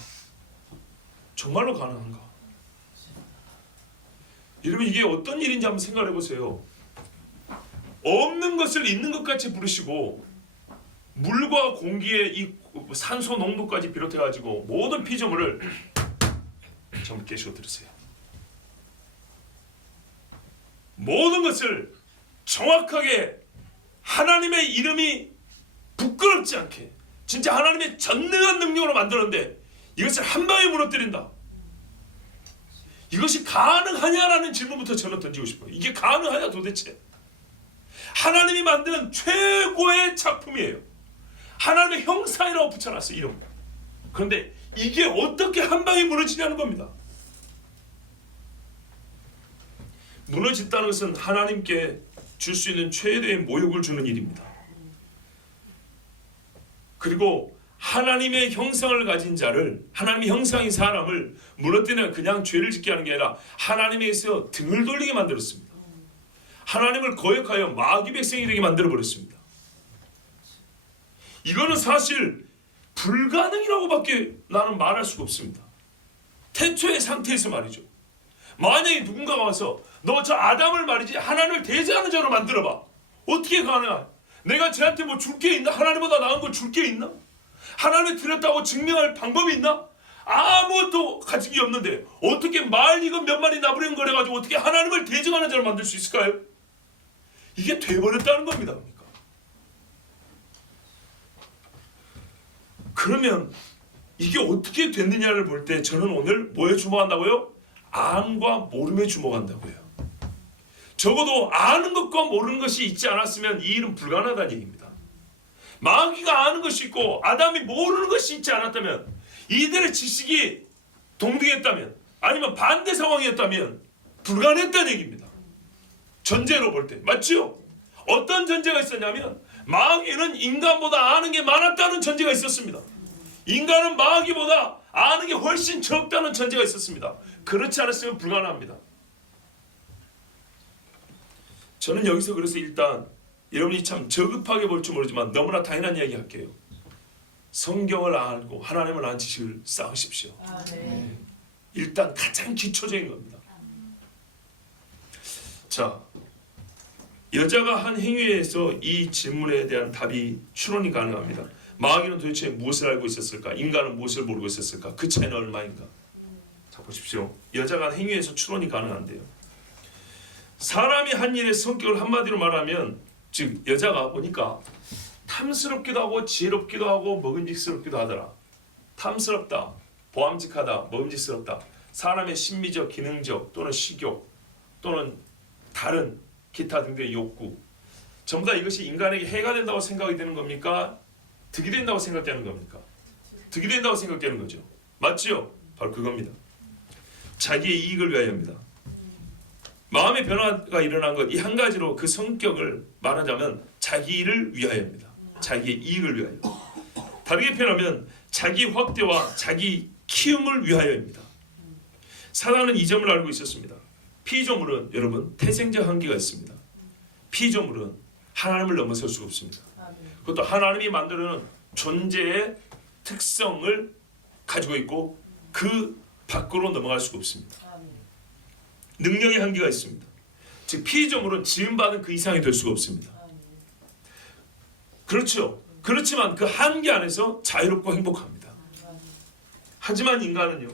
정말로 가능한가? 여러분, 이게 어떤 일인지 한번 생각해 보세요. 없는 것을 있는 것 같이 부르시고, 물과 공기의 이 산소 농도까지 비롯해 가지고 모든 피조물을 전부 깨시고 들으세요. 모든 것을 정확하게 하나님의 이름이 부끄럽지 않게 진짜 하나님의 전능한 능력으로 만드는데 이것을 한 방에 무너뜨린다. 이것이 가능하냐라는 질문부터 저는 던지고 싶어요. 이게 가능하냐 도대체? 하나님이 만든 최고의 작품이에요. 하나님의 형상이라고 붙여놨어요, 이름. 그런데 이게 어떻게 한 방에 무너지냐는 겁니다. 무너졌다는 것은 하나님께 줄 수 있는 최대의 모욕을 주는 일입니다. 그리고 하나님의 형상을 가진 자를, 하나님의 형상인 사람을 무너뜨리면 그냥 죄를 짓게 하는 게 아니라 하나님에게서 등을 돌리게 만들었습니다. 하나님을 거역하여 마귀 백성이 되게 만들어버렸습니다. 이거는 사실 불가능이라고밖에 나는 말할 수가 없습니다. 태초의 상태에서 말이죠. 만약에 누군가가 와서 너 저 아담을 말이지 하나님을 대적하는 자로 만들어봐. 어떻게 가능해? 내가 쟤한테 뭐 줄 게 있나? 하나님보다 나은 거 줄 게 있나? 하나님을 드렸다고 증명할 방법이 있나? 아무것도 가진 게 없는데 어떻게 말 이거 몇 마리 나부랭 거려가지고 어떻게 하나님을 대적하는 자를 만들 수 있을까요? 이게 돼버렸다는 겁니다. 그러니까. 그러면 이게 어떻게 됐느냐를 볼 때 저는 오늘 뭐에 주목한다고요? 암과 모름에 주목한다고요. 적어도 아는 것과 모르는 것이 있지 않았으면 이 일은 불가능하다는 얘기입니다. 마귀가 아는 것이 있고 아담이 모르는 것이 있지 않았다면, 이들의 지식이 동등했다면, 아니면 반대 상황이었다면 불가능했다는 얘기입니다. 전제로 볼 때. 맞죠? 어떤 전제가 있었냐면 마귀는 인간보다 아는 게 많았다는 전제가 있었습니다. 인간은 마귀보다 아는 게 훨씬 적다는 전제가 있었습니다. 그렇지 않았으면 불가능합니다. 저는 여기서 그래서 일단 여러분이 참 저급하게 볼지 모르지만 너무나 당연한 이야기 할게요. 성경을 알고 하나님을 아는 지식을 쌓으십시오. 네. 일단 가장 기초적인 겁니다. 자, 여자가 한 행위에서 이 질문에 대한 답이 추론이 가능합니다. 마귀는 도대체 무엇을 알고 있었을까? 인간은 무엇을 모르고 있었을까? 그 차이는 얼마인가? 자, 보십시오. 여자가 한 행위에서 추론이 가능한데요. 사람이 한 일의 성격을 한마디로 말하면, 즉 여자가 보니까 탐스럽기도 하고 지혜롭기도 하고 먹음직스럽기도 하더라. 탐스럽다, 보암직하다, 먹음직스럽다. 사람의 심미적, 기능적 또는 식욕 또는 다른 기타 등등의 욕구, 전부 다 이것이 인간에게 해가 된다고 생각이 되는 겁니까? 득이 된다고 생각되는 겁니까? 득이 된다고 생각되는 거죠. 맞죠? 바로 그겁니다. 자기의 이익을 위하여입니다. 마음의 변화가 일어난 것, 이 한 가지로 그 성격을 말하자면 자기를 위하여입니다. 자기의 이익을 위하여. 다르게 표현하면 자기 확대와 자기 키움을 위하여입니다. 사단은 이 점을 알고 있었습니다. 피조물은 여러분 태생적 한계가 있습니다. 피조물은 하나님을 넘어설 수가 없습니다. 그것도 하나님이 만드는 존재의 특성을 가지고 있고 그 밖으로 넘어갈 수가 없습니다. 능력의 한계가 있습니다. 즉 피조물은 지음받은 그 이상이 될 수가 없습니다. 그렇죠. 그렇지만 그 한계 안에서 자유롭고 행복합니다. 하지만 인간은요,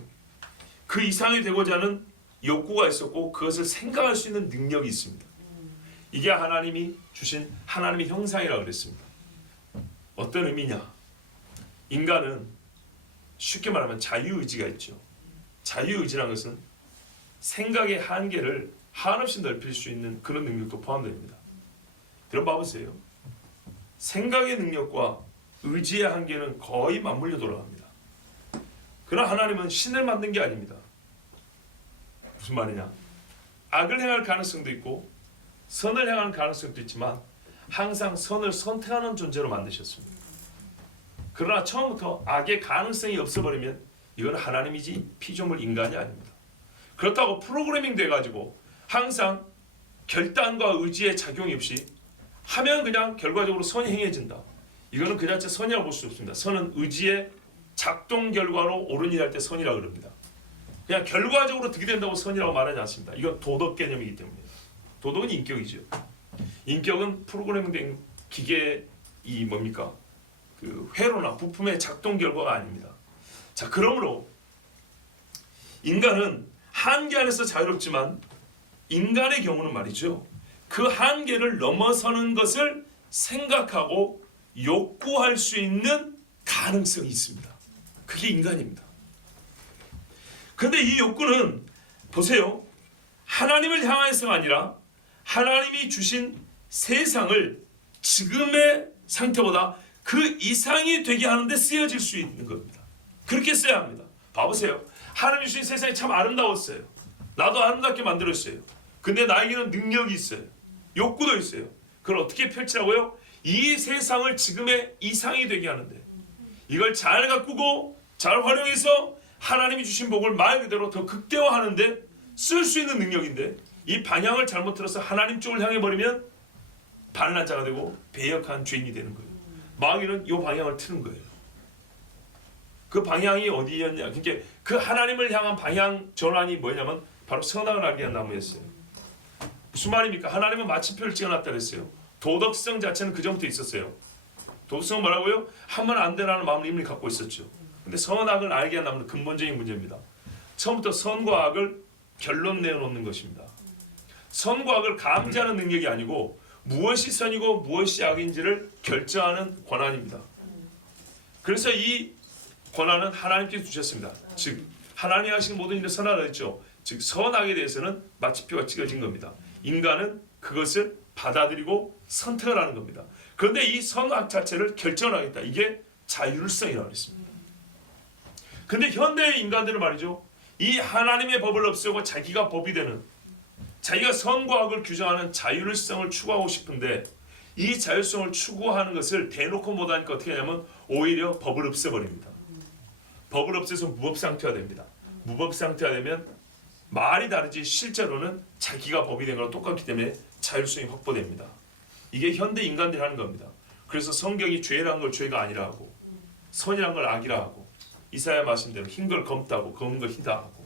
그 이상이 되고자 하는 욕구가 있었고 그것을 생각할 수 있는 능력이 있습니다. 이게 하나님이 주신 하나님의 형상이라고 그랬습니다. 어떤 의미냐? 인간은 쉽게 말하면 자유의지가 있죠. 자유의지라는 것은 생각의 한계를 한없이 넓힐 수 있는 그런 능력도 포함됩니다. 여러분 봐보세요. 생각의 능력과 의지의 한계는 거의 맞물려 돌아갑니다. 그러나 하나님은 신을 만든 게 아닙니다. 무슨 말이냐? 악을 행할 가능성도 있고 선을 행할 가능성도 있지만 항상 선을 선택하는 존재로 만드셨습니다. 그러나 처음부터 악의 가능성이 없어버리면 이건 하나님이지 피조물 인간이 아닙니다. 그렇다고 프로그래밍 돼가지고 항상 결단과 의지의 작용이 없이 하면 그냥 결과적으로 선이 행해진다. 이거는 그 자체 선이라고 볼 수 없습니다. 선은 의지의 작동 결과로 옳은 일 할 때 선이라고 그럽니다. 그냥 결과적으로 득이 된다고 선이라고 말하지 않습니다. 이건 도덕 개념이기 때문입니다. 도덕은 인격이죠. 인격은 프로그래밍된 기계의 이 뭡니까? 그 회로나 부품의 작동 결과가 아닙니다. 자, 그러므로 인간은 한계 안에서 자유롭지만 인간의 경우는 말이죠. 그 한계를 넘어서는 것을 생각하고 욕구할 수 있는 가능성이 있습니다. 그게 인간입니다. 그런데 이 욕구는 보세요. 하나님을 향해서가 아니라 하나님이 주신 세상을 지금의 상태보다 그 이상이 되게 하는데 쓰여질 수 있는 겁니다. 그렇게 써야 합니다. 봐보세요. 하나님이 주신 세상이 참 아름다웠어요. 나도 아름답게 만들었어요. 근데 나에게는 능력이 있어요. 욕구도 있어요. 그걸 어떻게 펼치라고요? 이 세상을 지금의 이상이 되게 하는데 이걸 잘 가꾸고 잘 활용해서 하나님이 주신 복을 말 그대로 더 극대화하는데 쓸 수 있는 능력인데 이 방향을 잘못 틀어서 하나님 쪽을 향해 버리면 반란 자가 되고 배역한 죄인이 되는 거예요. 마귀는 이 방향을 트는 거예요. 그 방향이 어디였냐? 그러니까 그 하나님을 향한 방향 전환이 뭐냐면 바로 선악을 알게 한 나무였어요. 무슨 말입니까? 하나님은 마침표를 찍어놨다 그랬어요. 도덕성 자체는 그 전부터 있었어요. 도덕성은 뭐라고요? 하면 안 되라는 마음을 이미 갖고 있었죠. 근데 선악을 알게 한 나무는 근본적인 문제입니다. 처음부터 선과 악을 결론 내놓는 것입니다. 선과 악을 감지하는 능력이 아니고 무엇이 선이고 무엇이 악인지를 결정하는 권한입니다. 그래서 이 권한은 하나님께서 주셨습니다. 즉 하나님이 하신 모든 일을 선하다 했죠. 즉 선악에 대해서는 마침표가 찍어진 겁니다. 인간은 그것을 받아들이고 선택을 하는 겁니다. 그런데 이 선악 자체를 결정하겠다. 이게 자율성이라고 했습니다. 근데 현대의 인간들은 말이죠. 이 하나님의 법을 없애고 자기가 법이 되는 자기가 선과 악을 규정하는 자율성을 추구하고 싶은데 이 자율성을 추구하는 것을 대놓고 못하니까 어떻게 하냐면 오히려 법을 없애버립니다. 법을 없애서 무법상태화 됩니다. 무법상태화 되면 말이 다르지 실제로는 자기가 법이 된 거랑 똑같기 때문에 자율성이 확보됩니다. 이게 현대 인간들이 하는 겁니다. 그래서 성경이 죄라는 걸 죄가 아니라 하고 선이라는 걸 악이라 하고 이사야 말씀대로 흰 걸 검다고 검은 걸 희다 하고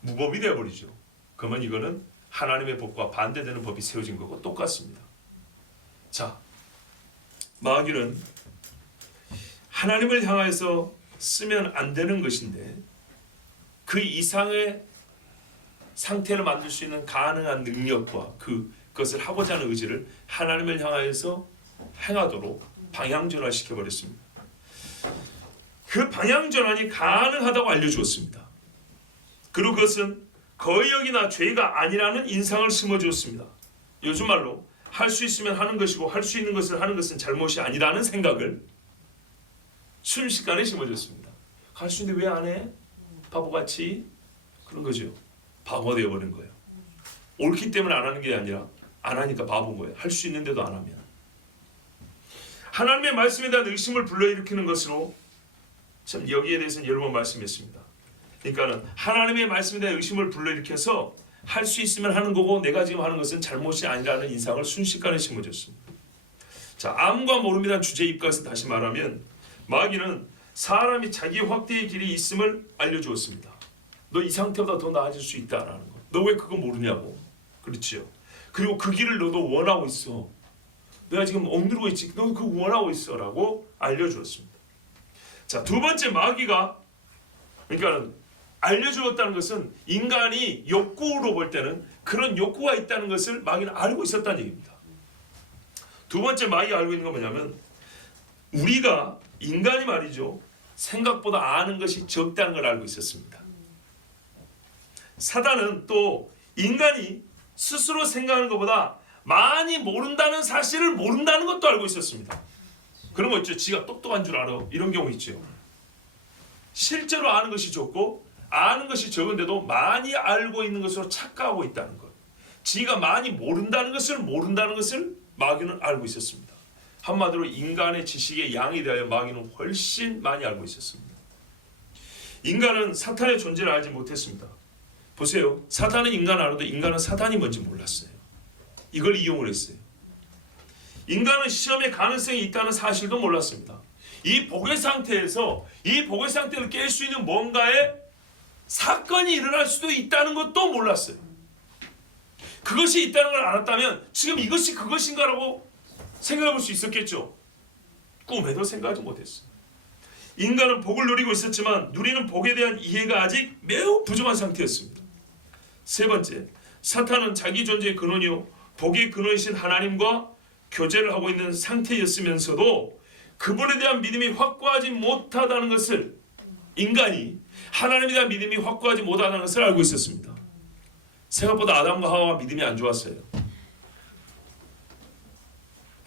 무법이 되어버리죠. 그러면 이거는 하나님의 법과 반대되는 법이 세워진 거고 똑같습니다. 자, 마귀는 하나님을 향해서 쓰면 안 되는 것인데 그 이상의 상태를 만들 수 있는 가능한 능력과 그것을 하고자 하는 의지를 하나님을 향해서 행하도록 방향전환 시켜버렸습니다. 그 방향전환이 가능하다고 알려주었습니다. 그리고 그것은 거역이나 죄가 아니라는 인상을 심어주었습니다. 요즘 말로 할 수 있으면 하는 것이고 할 수 있는 것을 하는 것은 잘못이 아니라는 생각을 순식간에 심어줬습니다. 할 수 있는데 왜 안 해? 바보같이 그런 거죠. 바보가 되어버린 거예요. 옳기 때문에 안 하는 게 아니라 안 하니까 바보인 거예요. 할 수 있는데도 안 하면. 하나님의 말씀에 대한 의심을 불러일으키는 것으로 참 여기에 대해서는 여러 번 말씀했습니다. 그러니까는 하나님의 말씀에 대한 의심을 불러일으켜서 할 수 있으면 하는 거고 내가 지금 하는 것은 잘못이 아니라는 인상을 순식간에 심어줬습니다. 자, 암과 모름이라는 주제에 입각해서 다시 말하면 마귀는 사람이 자기 확대의 길이 있음을 알려주었습니다. 너 이 상태보다 더 나아질 수 있다라는 거. 너 왜 그거 모르냐고. 그렇지요. 그리고 그 길을 너도 원하고 있어. 내가 지금 억누르고 있지. 너 그거 원하고 있어라고 알려주었습니다. 자, 두 번째 마귀가 그러니까 알려주었다는 것은 인간이 욕구로 볼 때는 그런 욕구가 있다는 것을 마귀는 알고 있었다는 얘기입니다. 두 번째 마귀가 알고 있는 건 뭐냐면 우리가 인간이 말이죠. 생각보다 아는 것이 적다는 걸 알고 있었습니다. 사단은 또 인간이 스스로 생각하는 것보다 많이 모른다는 사실을 모른다는 것도 알고 있었습니다. 그런 거 있죠. 지가 똑똑한 줄 알아. 이런 경우 있죠. 실제로 아는 것이 적고 아는 것이 적은데도 많이 알고 있는 것으로 착각하고 있다는 것. 지가 많이 모른다는 것을 마귀는 알고 있었습니다. 한마디로 인간의 지식의 양에 대하여 마귀는 훨씬 많이 알고 있었습니다. 인간은 사탄의 존재를 알지 못했습니다. 보세요. 사탄은 인간을 알아도 인간은 사탄이 뭔지 몰랐어요. 이걸 이용을 했어요. 인간은 시험의 가능성이 있다는 사실도 몰랐습니다. 이 복의 상태에서 이 복의 상태를 깰 수 있는 뭔가의 사건이 일어날 수도 있다는 것도 몰랐어요. 그것이 있다는 걸 알았다면 지금 이것이 그것인가라고 생각해 볼 수 있었겠죠. 꿈에도 생각하지 못했어요. 인간은 복을 누리고 있었지만 누리는 복에 대한 이해가 아직 매우 부족한 상태였습니다. 세 번째, 사탄은 자기 존재의 근원이요 복의 근원이신 하나님과 교제를 하고 있는 상태였으면서도 그분에 대한 믿음이 확고하지 못하다는 것을 인간이 하나님에 대한 믿음이 확고하지 못하다는 것을 알고 있었습니다. 생각보다 아담과 하와가 믿음이 안 좋았어요.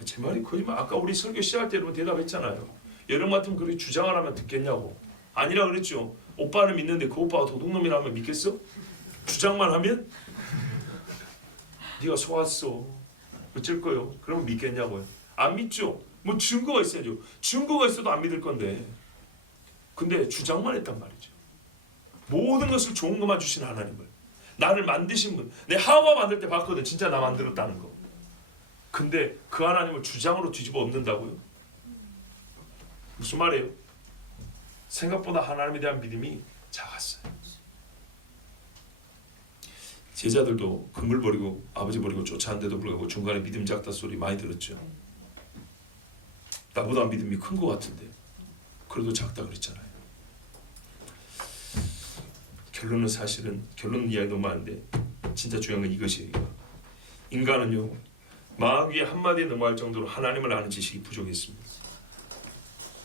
제 말이 거짓말. 아까 우리 설교 시작할 때 여러분 대답했잖아요. 여러분 같으면 그렇게 주장을 하면 듣겠냐고. 아니라 그랬죠. 오빠를 믿는데 그 오빠가 도둑놈이라면 믿겠어? 주장만 하면? 네가 속았어. 어쩔 거요? 그러면 믿겠냐고요? 안 믿죠. 뭐 증거가 있어야죠. 증거가 있어도 안 믿을 건데. 근데 주장만 했단 말이죠. 모든 것을 좋은 것만 주신 하나님을. 나를 만드신 분. 내 하와 만들 때 봤거든. 진짜 나 만들었다는 거. 근데 그 하나님을 주장으로 뒤집어 엎는다고요? 무슨 말이에요? 생각보다 하나님에 대한 믿음이 작았어요. 제자들도 그물 버리고 아버지 버리고 쫓아왔는데도 불구하고 중간에 믿음 작다 소리 많이 들었죠. 나보다 믿음이 큰 것 같은데 그래도 작다 그랬잖아요. 결론은 사실은 결론 이야기 너무 많은데 진짜 중요한 건 이것이에요. 인간은요 마귀의 한마디에 넘어갈 정도로 하나님을 아는 지식이 부족했습니다.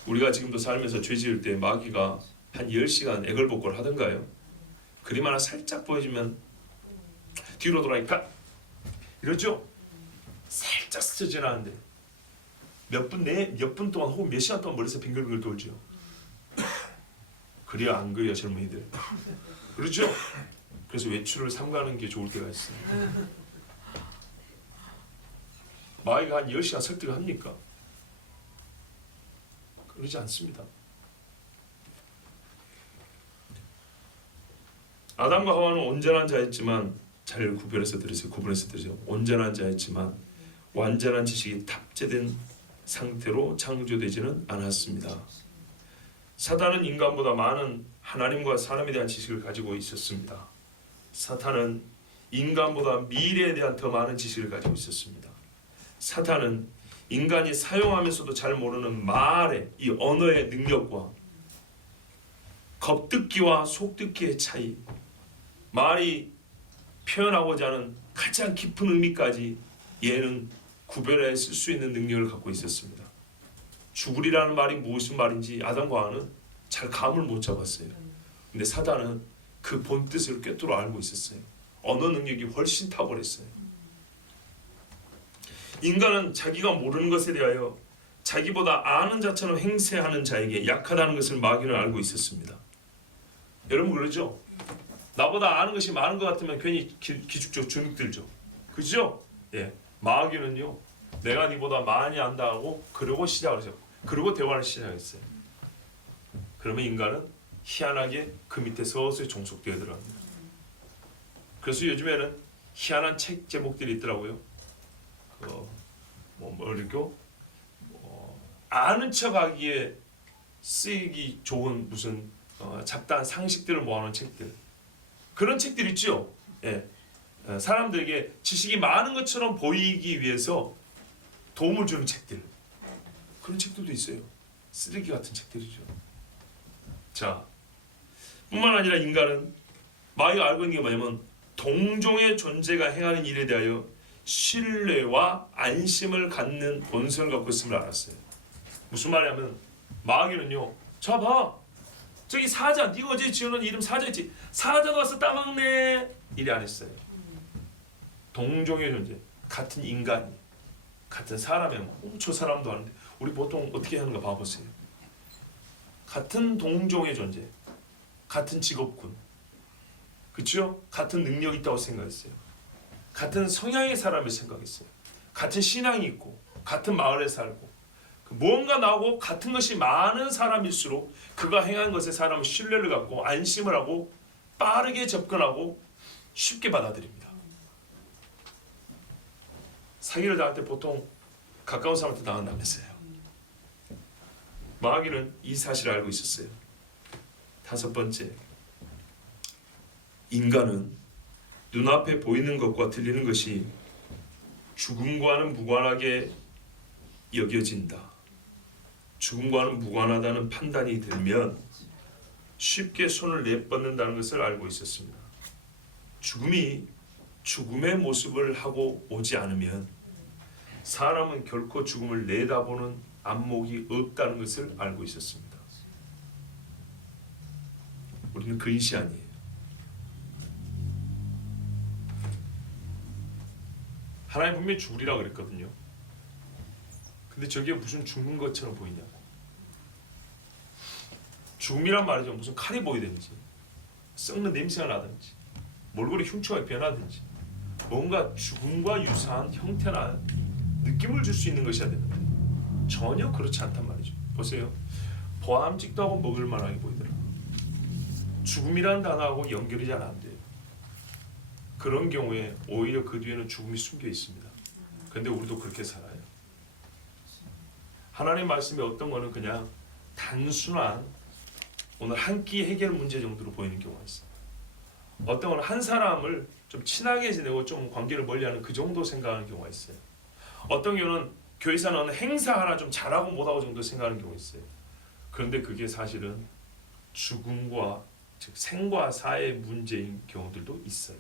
우리가 지금도 살면서 죄 지을 때 마귀가 한 10시간 애걸복걸 하던가요? 그림 하나 살짝 보여주면 뒤로 돌아니까 이러죠? 살짝 스쳐 지나는데 몇 분 동안 혹은 몇 시간 동안 머리에서 빙글빙글 돌죠. 그래야 안 그래요 젊은이들. 그렇죠? 그래서 외출을 삼가하는 게 좋을 때가 있어요. 마귀가 한 10시간 설득을 합니까? 그러지 않습니다. 아담과 하와는 온전한 자였지만 잘 구분해서 들으세요. 온전한 자였지만 완전한 지식이 탑재된 상태로 창조되지는 않았습니다. 사탄은 인간보다 많은 하나님과 사람에 대한 지식을 가지고 있었습니다. 사탄은 인간보다 미래에 대한 더 많은 지식을 가지고 있었습니다. 사탄은 인간이 사용하면서도 잘 모르는 말의 이 언어의 능력과 겉듣기와 속듣기의 차이, 말이 표현하고자 하는 가장 깊은 의미까지 얘는 구별해 쓸 수 있는 능력을 갖고 있었습니다. 죽으리라는 말이 무슨 말인지 아담과 하와는 잘 감을 못 잡았어요. 근데 사단은 그 본뜻을 꿰뚫어 알고 있었어요. 언어 능력이 훨씬 탁월했어요. 인간은 자기가 모르는 것에 대하여 자기보다 아는 자처럼 행세하는 자에게 약하다는 것을 마귀는 알고 있었습니다. 여러분 그러죠? 나보다 아는 것이 많은 것 같으면 괜히 기죽죠. 주눅 들죠. 그죠? 예. 마귀는요. 내가 니보다 많이 안다 하고 그러고 시작을 해요. 그러고 대화를 시작했어요. 그러면 인간은 희한하게 그 밑에 서서히 종속되어 들어갑니다. 그래서 요즘에는 희한한 책 제목들이 있더라고요. 아는 척하기에 쓰이기 좋은 무슨 잡다한 상식들을 모아놓은 책들. 그런 책들 있죠. 예. 사람들에게 지식이 많은 것처럼 보이기 위해서 도움을 주는 책들, 그런 책들도 있어요. 쓰레기 같은 책들이죠. 자, 뿐만 아니라 인간은 마귀가 알고 있는 게 뭐냐면 동종의 존재가 행하는 일에 대하여 신뢰와 안심을 갖는 본성을 갖고 있음을 알았어요. 무슨 말이냐면 마귀는요, 자 봐, 저기 사자, 네가 어제 지어놓은 이름 사자 있지? 사자가 와서 따먹네, 이래 안 했어요. 동종의 존재, 같은 인간이, 같은 사람이, 저 사람도 하는데 우리 보통 어떻게 하는가 봐보세요. 같은 동종의 존재, 같은 직업군, 그렇죠? 같은 능력이 있다고 생각했어요. 같은 성향의 사람을 생각했어요. 같은 신앙이 있고 같은 마을에 살고 무언가 나오고 같은 것이 많은 사람일수록 그가 행한 것에 사람은 신뢰를 갖고 안심을 하고 빠르게 접근하고 쉽게 받아들입니다. 사기를 당할 때 보통 가까운 사람한테 당한다면서요. 마귀는 이 사실을 알고 있었어요. 다섯 번째, 인간은 눈앞에 보이는 것과 들리는 것이 죽음과는 무관하게 여겨진다. 죽음과는 무관하다는 판단이 들면 쉽게 손을 내뻗는다는 것을 알고 있었습니다. 죽음이 죽음의 모습을 하고 오지 않으면 사람은 결코 죽음을 내다보는 안목이 없다는 것을 알고 있었습니다. 우리는 근시 아니에요. 하나님 분명히 죽으리라 그랬거든요. 근데 저게 무슨 죽는 것처럼 보이냐고. 죽음이란 말이죠. 무슨 칼이 보이든지 썩는 냄새가 나든지 몰골이 흉추가 변하든지 뭔가 죽음과 유사한 형태나 느낌을 줄 수 있는 것이어야 되는데 전혀 그렇지 않단 말이죠. 보세요. 보암직도 하고 먹을 만하게 보이더라. 죽음이라는 단어하고 연결이 잘 안 돼요. 그런 경우에 오히려 그 뒤에는 죽음이 숨겨 있습니다. 그런데 우리도 그렇게 살아요. 하나님 말씀에 어떤 거는 그냥 단순한 오늘 한 끼 해결 문제 정도로 보이는 경우가 있어요. 어떤 거는 한 사람을 좀 친하게 지내고 좀 관계를 멀리하는 그 정도 생각하는 경우가 있어요. 어떤 경우는 교회에서는 어느 행사 하나 좀 잘하고 못하고 정도 생각하는 경우가 있어요. 그런데 그게 사실은 죽음과 즉 생과 사의 문제인 경우들도 있어요.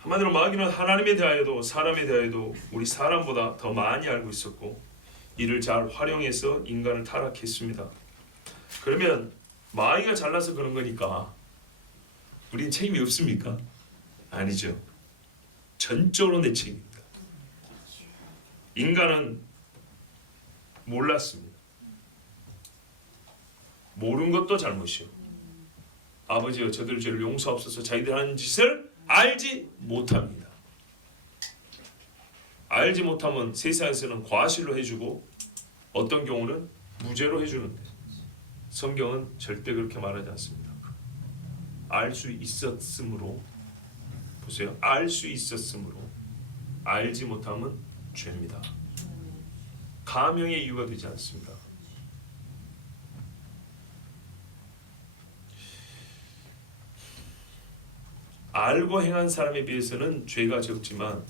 한마디로 마귀는 하나님에 대하여도 사람에 대하여도 우리 사람보다 더 많이 알고 있었고 이를 잘 활용해서 인간을 타락했습니다. 그러면 마귀가 잘나서 그런 거니까 우리는 책임이 없습니까? 아니죠. 전적으로 내 책임입니다. 인간은 몰랐습니다. 모르는 것도 잘못이요. 아버지여 저들 죄를 용서하옵소서. 자기들 하는 짓을 알지 못합니다. 알지 못하면 세상에서는 과실로 해주고 어떤 경우는 무죄로 해주는데 성경은 절대 그렇게 말하지 않습니다. 알 수 있었으므로 보세요. 알 수 있었으므로 알지 못하면 죄입니다. 가명의 이유가 되지 않습니다. 알고 행한 사람에 비해서는 죄가 적지만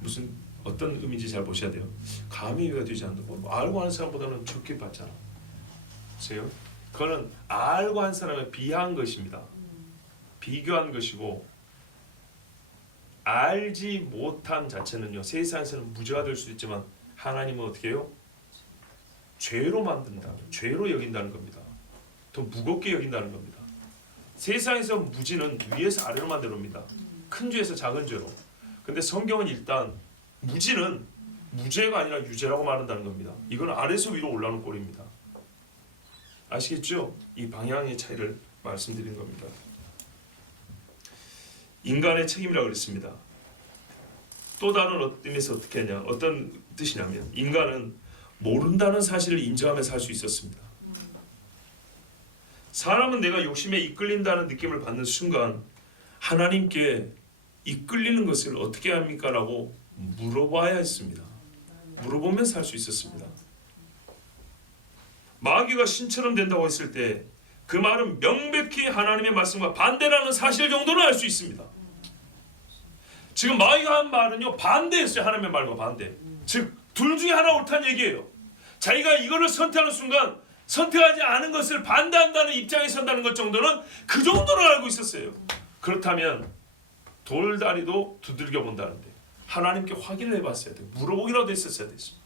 무슨 어떤 의미인지 잘 보셔야 돼요. 감히 이유가 되지 않는다고 알고 하는 사람보다는 적게 받잖아. 보세요. 그거는 알고 한 사람에 비한 것입니다. 비교한 것이고 알지 못한 자체는요. 세상에서는 무죄가 될 수도 있지만 하나님은 어떻게 해요? 죄로 만든다. 죄로 여긴다는 겁니다. 더 무겁게 여긴다는 겁니다. 세상에서 무지는 위에서 아래로 만들어옵니다. 큰 죄에서 작은 죄로. 근데 성경은 일단 무지는 무죄가 아니라 유죄라고 말한다는 겁니다. 이건 아래에서 위로 올라오는 꼴입니다. 아시겠죠? 이 방향의 차이를 말씀드린 겁니다. 인간의 책임이라고 그랬습니다. 또 다른 의미에서 어떻게 하냐? 어떤 뜻이냐면 인간은 모른다는 사실을 인정하면서 살 수 있었습니다. 사람은 내가 욕심에 이끌린다는 느낌을 받는 순간 하나님께 이끌리는 것을 어떻게 합니까? 라고 물어봐야 했습니다. 물어보면서 살 수 있었습니다. 마귀가 신처럼 된다고 했을 때 그 말은 명백히 하나님의 말씀과 반대라는 사실 정도는 알 수 있습니다. 지금 마귀가 한 말은요 반대했어요. 하나님의 말과 반대. 즉 둘 중에 하나 옳다는 얘기예요. 자기가 이거를 선택하는 순간 선택하지 않은 것을 반대한다는 입장에 선다는 것 정도는 그 정도로 알고 있었어요. 그렇다면 돌다리도 두들겨 본다는데 하나님께 확인을 해봤어야 돼요. 물어보기라도 했었어야 됐습니다.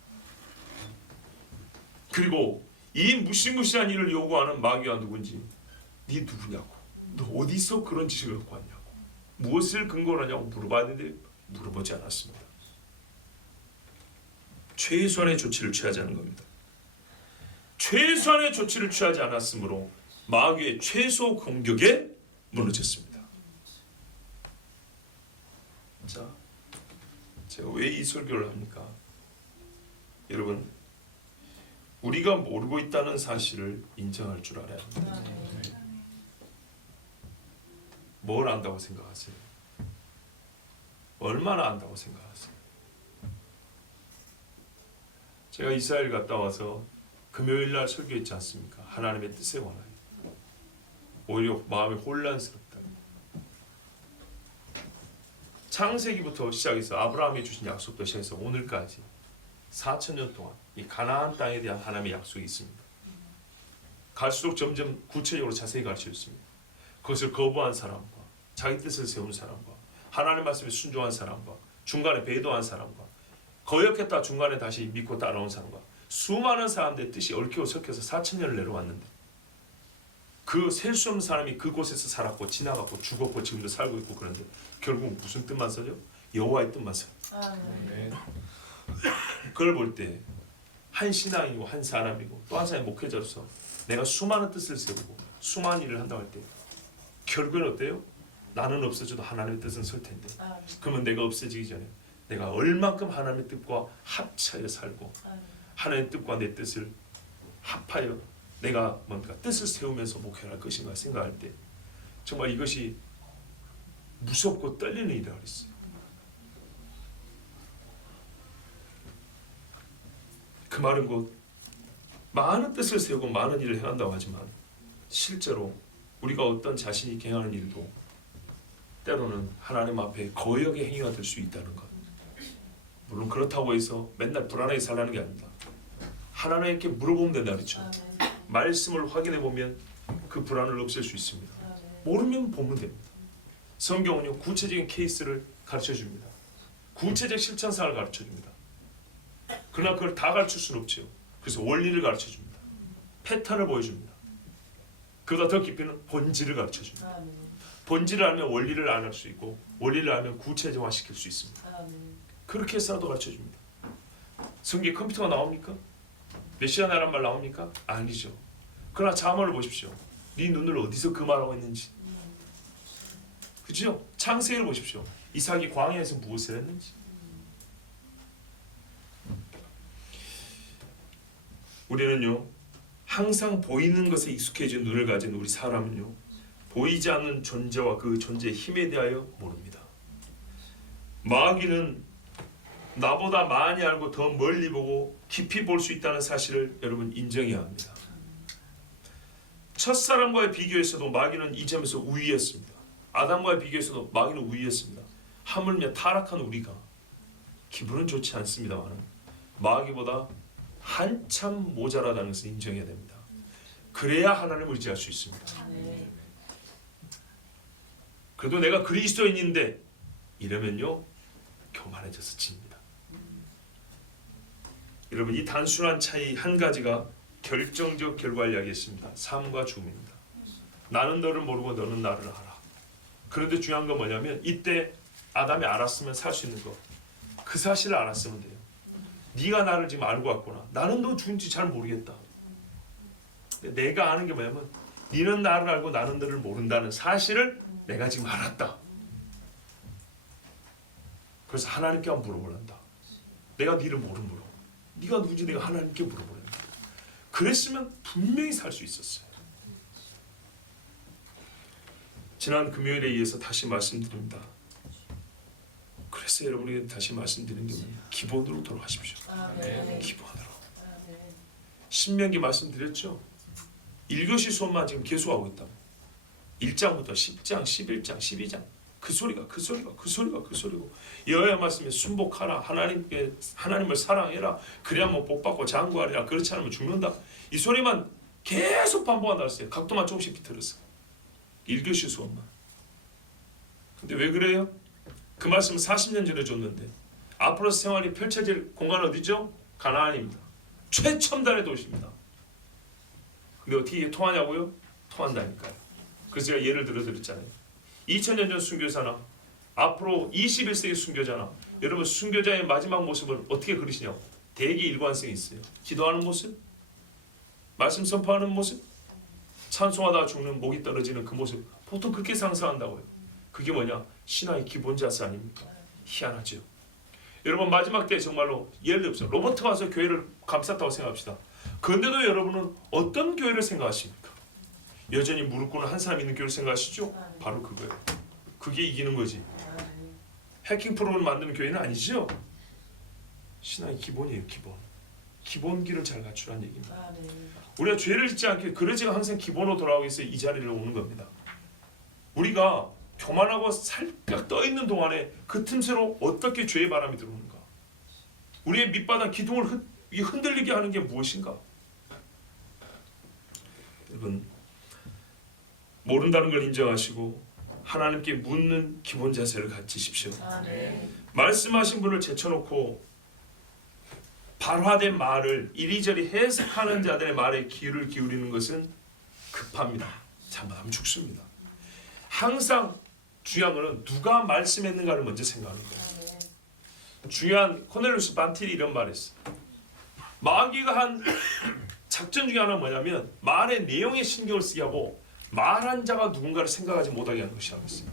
그리고 이 무시무시한 일을 요구하는 마귀가 누군지 네 누구냐고, 너 어디서 그런 지식을 갖고 왔냐고, 무엇을 근거로 하냐고 물어봤는데 물어보지 않았습니다. 최소한의 조치를 취하자는 겁니다. 최소한의 조치를 취하지 않았으므로 마귀의 최소 공격에 무너졌습니다. 자, 제가 왜 이 설교를 합니까? 여러분, 우리가 모르고 있다는 사실을 인정할 줄 알아야 합니다. 뭘 안다고 생각하세요? 얼마나 안다고 생각하세요? 제가 이스라엘 갔다 와서 금요일날 설교했지 않습니까? 하나님의 뜻에 관하여. 오히려 마음이 혼란스럽다. 창세기부터 시작해서 아브라함이 주신 약속부터 시작해서 오늘까지 4,000년 동안 이 가나안 땅에 대한 하나님의 약속이 있습니다. 갈수록 점점 구체적으로 자세히 가르쳐줬습니다. 그것을 거부한 사람과 자기 뜻을 세운 사람과 하나님 말씀에 순종한 사람과 중간에 배도한 사람과 거역했다 중간에 다시 믿고 따라온 사람과 수많은 사람들의 뜻이 얽히고 섞여서 4,000년을 내려왔는데 그 셀 수 없는 사람이 그곳에서 살았고 지나갔고 죽었고 지금도 살고 있고 그런데 결국 무슨 뜻만 써요? 여호와의 뜻만 써요. 그걸 볼 때 한 신앙이고 한 사람이고 또 한 사람의 목회자로서 내가 수많은 뜻을 세우고 수많은 일을 한다고 할 때 결국은 어때요? 나는 없어져도 하나님의 뜻은 설 텐데 그러면 내가 없어지기 전에 내가 얼만큼 하나님의 뜻과 합차여 살고 하나님의 뜻과 내 뜻을 합하여 내가 뭔가 뜻을 세우면서 목회할 것인가 생각할 때 정말 이것이 무섭고 떨리는 일이라고 그랬어요. 그 말은 곧 많은 뜻을 세우고 많은 일을 해간다고 하지만 실제로 우리가 어떤 자신이 행하는 일도 때로는 하나님 앞에 거역의 행위가 될 수 있다는 것. 물론 그렇다고 해서 맨날 불안하게 살라는 게 아닙니다. 하나님께 물어보면 된다 그랬죠. 말씀을 확인해 보면 그 불안을 없앨 수 있습니다. 모르면 보면 됩니다. 성경은요 구체적인 케이스를 가르쳐 줍니다. 구체적 실천사를 가르쳐 줍니다. 그러나 그걸 다 가르칠 수는 없죠. 그래서 원리를 가르쳐 줍니다. 패턴을 보여줍니다. 그보다 더 깊이는 본질을 가르쳐 줍니다. 본질을 알면 원리를 알 수 있고 원리를 알면 구체적화 시킬 수 있습니다. 그렇게 해서라도 가르쳐 줍니다. 성경에 컴퓨터가 나옵니까? 메시아라는 말 나옵니까? 아니죠. 그러나 자문을 보십시오. 네 눈을 어디서 그 말하고 있는지. 그죠? 창세기를 보십시오. 이삭이 광야에서 무엇을 했는지. 우리는요 항상 보이는 것에 익숙해진 눈을 가진 우리 사람은요 보이지 않는 존재와 그 존재의 힘에 대하여 모릅니다. 마귀는 나보다 많이 알고 더 멀리 보고 깊이 볼 수 있다는 사실을 여러분 인정해야 합니다. 첫사람과의 비교에서도 마귀는 이 점에서 우위였습니다. 아담과의 비교에서도 마귀는 우위였습니다. 하물며 타락한 우리가 기분은 좋지 않습니다만 마귀보다 한참 모자라다는 것을 인정해야 됩니다. 그래야 하나님을 의지할 수 있습니다. 그래도 내가 그리스도인인데 이러면요 교만해져서 집니다. 여러분 이 단순한 차이 한 가지가 결정적 결과를 이야기했습니다. 삶과 죽음입니다. 나는 너를 모르고 너는 나를 알아. 그런데 중요한 건 뭐냐면 이때 아담이 알았으면 살 수 있는 거 그 사실을 알았으면 돼요. 네가 나를 지금 알고 왔구나. 나는 너 죽은지 잘 모르겠다. 내가 아는 게 뭐냐면 네는 나를 알고 나는 너를 모른다는 사실을 내가 지금 알았다. 그래서 하나님께 한번 물어보란다. 내가 네를 물어. 네가 누군지 내가 하나님께 물어보란다. 그랬으면 분명히 살 수 있었어요. 지난 금요일에 이어서 다시 말씀드립니다. 그래서 여러분에게 다시 말씀드리는 게 뭐냐? 기본으로 돌아가십시오. 기본으로. 신명기 말씀드렸죠? 1교시 수업만 지금 계속하고 있다고. 1장부터 10장, 11장, 12장 그 소리고 여호와의 말씀에 순복하라. 하나님을 사랑해라. 그래야만 복받고 장구하리라. 그렇지 않으면 죽는다. 이 소리만 계속 반복한다 했어요. 각도만 조금씩 비틀었어. 1교시 수업만. 근데 왜 그래요? 그 말씀을 40년 전에 줬는데 앞으로 생활이 펼쳐질 공간 어디죠? 가나안입니다. 최첨단의 도시입니다. 근데 어떻게 통하냐고요? 통한다니까요. 그래서 제가 예를 들어 드렸잖아요. 2000년 전 순교자나 앞으로 21세기 순교자나 여러분 순교자의 마지막 모습을 어떻게 그리시냐고. 대개 일관성이 있어요. 기도하는 모습, 말씀 선포하는 모습, 찬송하다가 죽는 목이 떨어지는 그 모습, 보통 그렇게 상상한다고요. 그게 뭐냐? 신화의 기본 자세 아닙니까? 희한하죠. 여러분 마지막 때 정말로 예를 들어서 로버트가 와서 교회를 감쌌다고 생각합시다. 그런데도 여러분은 어떤 교회를 생각하십니까? 여전히 무릎 꿇는 한 사람 있는 교회를 생각하시죠? 바로 그거예요. 그게 이기는 거지. 해킹 프로그램을 만드는 교회는 아니죠. 신앙의 기본이에요. 기본기를 잘 갖추라는 얘기입니다. 우리가 죄를 짓지 않게 그러지가 항상 기본으로 돌아오기 위해서 이 자리를 오는 겁니다. 우리가 교만하고 살짝 떠있는 동안에 그 틈새로 어떻게 죄의 바람이 들어오는가? 우리의 밑바닥 기둥을 흔들리게 하는 게 무엇인가? 여러분 모른다는 걸 인정하시고 하나님께 묻는 기본 자세를 갖추십시오. 말씀하신 분을 제쳐놓고 발화된 말을 이리저리 해석하는 자들의 말에 귀를 기울이는 것은 급합니다. 잘못하면 죽습니다. 항상 중요한 것은 누가 말씀했는가를 먼저 생각하는 거예요. 중요한 코넬루스 반틸이 이런 말을 했어요. 마귀가 한 작전 중에 하나는 뭐냐면 말의 내용에 신경을 쓰게 하고 말한 자가 누군가를 생각하지 못하게 하는 것이라고 했어요.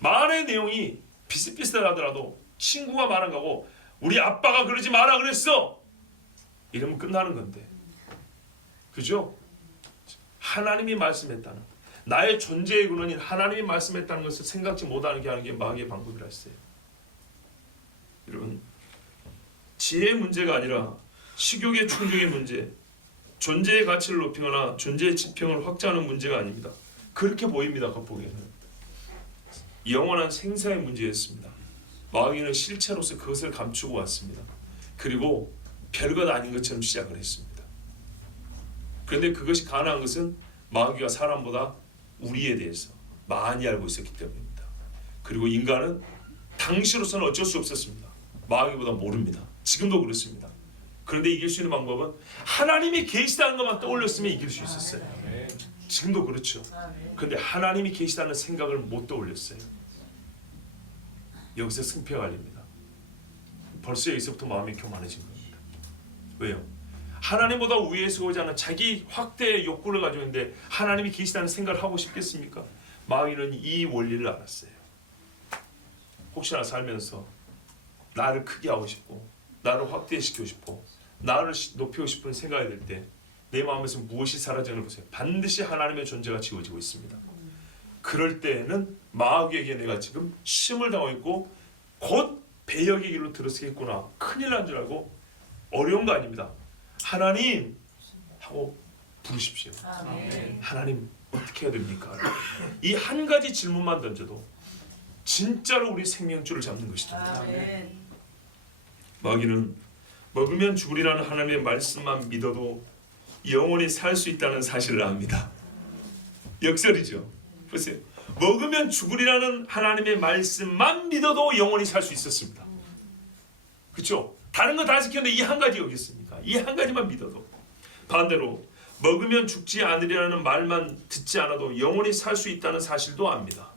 말의 내용이 비슷비슷하더라도 친구가 말한 거고 우리 아빠가 그러지 마라 그랬어 이러면 끝나는 건데, 그죠? 하나님이 말씀했다는, 나의 존재의 근원인 하나님이 말씀했다는 것을 생각지 못하는 게 하는 게 마귀의 방법이라 했어요. 여러분 지혜의 문제가 아니라 식욕의 충족의 문제, 존재의 가치를 높이거나 존재의 지평을 확장하는 문제가 아닙니다. 그렇게 보입니다. 겉보기에는 영원한 생사의 문제였습니다. 마귀는 실체로서 그것을 감추고 왔습니다. 그리고 별것 아닌 것처럼 시작을 했습니다. 그런데 그것이 가능한 것은 마귀가 사람보다 우리에 대해서 많이 알고 있었기 때문입니다. 그리고 인간은 당시로서는 어쩔 수 없었습니다. 마귀보다 모릅니다. 지금도 그렇습니다. 그런데 이길 수 있는 방법은 하나님이 계시다는 것만 떠올렸으면 이길 수 있었어요. 지금도 그렇죠. 그런데 하나님이 계시다는 생각을 못 떠올렸어요. 여기서 승패가 갈립니다. 벌써 여기서부터 마음이 교만해진 겁니다. 왜요? 하나님보다 우위에 서오지 않은 자기 확대의 욕구를 가지고 있는데 하나님이 계시다는 생각을 하고 싶겠습니까? 마귀는 이 원리를 알았어요. 혹시나 살면서 나를 크게 하고 싶고 나를 확대시키고 싶고 나를 높이고 싶은 생각이 들 때 내 마음에서 무엇이 사라지는 보세요. 반드시 하나님의 존재가 지워지고 있습니다. 그럴 때에는 마귀에게 내가 지금 심을 당하고 있고 곧 배역의 길로 들어서겠구나, 큰일 난 줄 알고 어려운 거 아닙니다. 하나님 하고 부르십시오. 아멘. 하나님 어떻게 해야 됩니까? 이 한 가지 질문만 던져도 진짜로 우리 생명줄을 잡는 것이다. 아멘. 마귀는 먹으면 죽으리라는 하나님의 말씀만 믿어도 영원히 살 수 있다는 사실을 압니다. 역설이죠. 보세요. 먹으면 죽으리라는 하나님의 말씀만 믿어도 영원히 살 수 있었습니다. 그렇죠? 다른 거 다 지켰는데 이 한 가지 여기 있습니까? 이 한 가지만 믿어도. 반대로 먹으면 죽지 않으리라는 말만 듣지 않아도 영원히 살 수 있다는 사실도 압니다.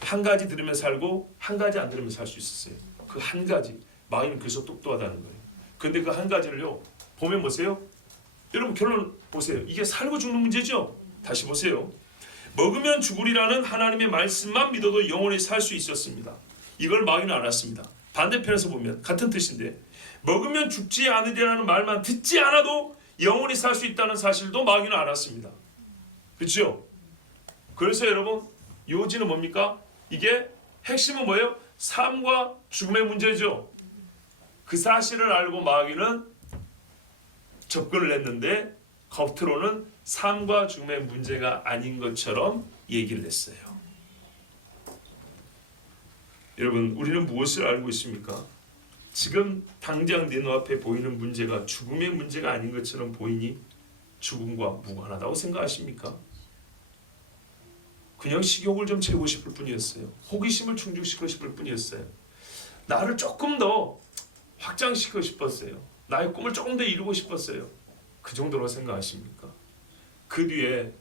한 가지 들으면 살고 한 가지 안 들으면 살 수 있었어요. 그 한 가지. 마귀는 그래서 똑똑하다는 거예요. 그런데 그 한 가지를요 보면 보세요. 여러분 결론 보세요. 이게 살고 죽는 문제죠. 다시 보세요. 먹으면 죽으리라는 하나님의 말씀만 믿어도 영원히 살 수 있었습니다. 이걸 마귀는 알았습니다. 반대편에서 보면 같은 뜻인데 먹으면 죽지 않으리라는 말만 듣지 않아도 영원히 살 수 있다는 사실도 마귀는 알았습니다. 그렇죠? 그래서 여러분 요지는 뭡니까? 이게 핵심은 뭐예요? 삶과 죽음의 문제죠. 그 사실을 알고 마귀는 접근을 했는데 겉으로는 삶과 죽음의 문제가 아닌 것처럼 얘기를 했어요. 여러분, 우리는 무엇을 알고 있습니까? 지금 당장 내 눈앞에 보이는 문제가 죽음의 문제가 아닌 것처럼 보이니 죽음과 무관하다고 생각하십니까? 그냥 식욕을 좀 채우고 싶을 뿐이었어요. 호기심을 충족시키고 싶을 뿐이었어요. 나를 조금 더 확장시키고 싶었어요. 나의 꿈을 조금 더 이루고 싶었어요. 그 정도로 생각하십니까? 그 뒤에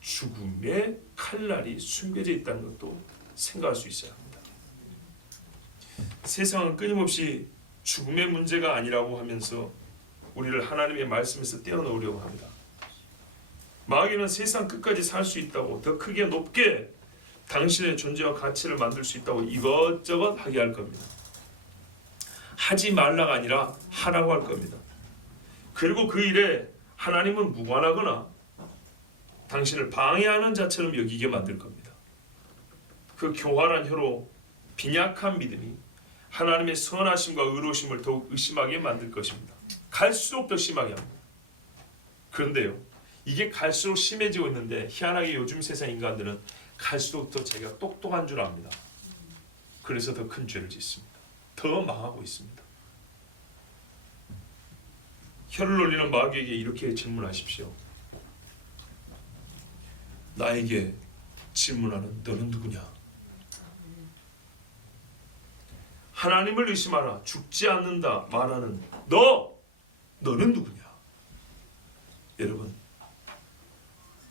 죽음의 칼날이 숨겨져 있다는 것도 생각할 수 있어야 합니다. 세상은 끊임없이 죽음의 문제가 아니라고 하면서 우리를 하나님의 말씀에서 떼어놓으려고 합니다. 마귀는 세상 끝까지 살 수 있다고, 더 크게 높게 당신의 존재와 가치를 만들 수 있다고 이것저것 하게 할 겁니다. 하지 말라가 아니라 하라고 할 겁니다. 그리고 그 일에 하나님은 무관하거나 당신을 방해하는 자처럼 여기게 만들 겁니다. 그 교활한 혀로 빈약한 믿음이 하나님의 선하심과 의로우심을 더욱 의심하게 만들 것입니다. 갈수록 더 심하게 합니다. 그런데요, 이게 갈수록 심해지고 있는데 희한하게 요즘 세상 인간들은 갈수록 더 자기가 똑똑한 줄 압니다. 그래서 더 큰 죄를 짓습니다. 더 망하고 있습니다. 혀를 놀리는 마귀에게 이렇게 질문하십시오. 나에게 질문하는 너는 누구냐? 하나님을 의심하라 죽지 않는다 말하는 너는 누구냐? 여러분,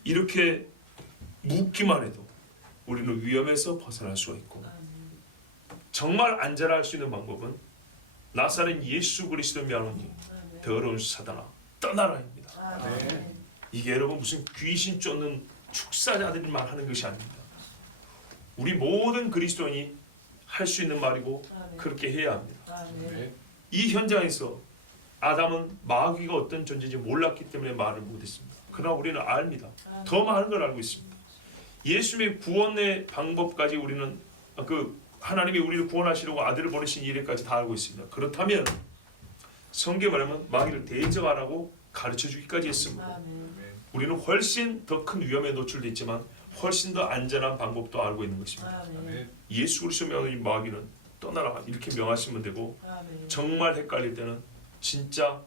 이렇게 묻기만 해도 우리는 위험에서 벗어날 수가 있고, 정말 안전할 수 있는 방법은 나사렛 예수 그리스도 명하니 더러운 사단아 떠나라입니다. 이게 여러분 무슨 귀신 쫓는 축사자들만 하는 것이 아닙니다. 우리 모든 그리스도인이 할 수 있는 말이고 그렇게 해야 합니다. 이 현장에서 아담은 마귀가 어떤 존재인지 몰랐기 때문에 말을 못했습니다. 그러나 우리는 압니다. 더 많은 걸 알고 있습니다. 예수님의 구원의 방법까지 우리는 하나님이 우리를 구원하시려고 아들을 보내신 이래까지 다 알고 있습니다. 그렇다면 성경에 말하면 마귀를 대적하라고 가르쳐주기까지 했습니다. 우리는 훨씬 더 큰 위험에 노출되어 있지만 훨씬 더 안전한 방법도 알고 있는 것입니다. 예수 그리스도 명하는 마귀는 떠나라 이렇게 명하시면 되고, 정말 헷갈릴 때는 진짜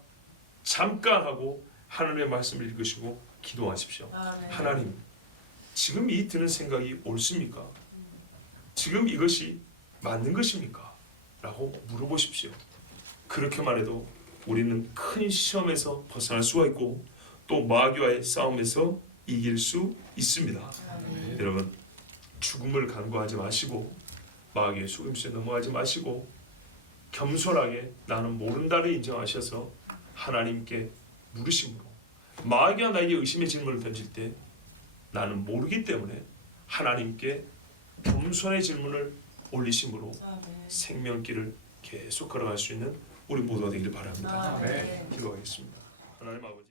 잠깐 하고 하나님의 말씀을 읽으시고 기도하십시오. 하나님, 지금 이 드는 생각이 옳습니까? 지금 이것이 맞는 것입니까? 라고 물어보십시오. 그렇게만 해도 우리는 큰 시험에서 벗어날 수가 있고 또 마귀와의 싸움에서 이길 수 있습니다. 여러분, 죽음을 간과하지 마시고 마귀의 속임수에 넘어가지 마시고 겸손하게 나는 모른다를 인정하셔서 하나님께 물으심으로, 마귀가 나에게 의심의 질문을 던질 때 나는 모르기 때문에 하나님께 겸손의 질문을 올리심으로 생명길을 계속 걸어갈 수 있는 우리 모두가 되기를 바랍니다. 기도하겠습니다. 하나님 아버지,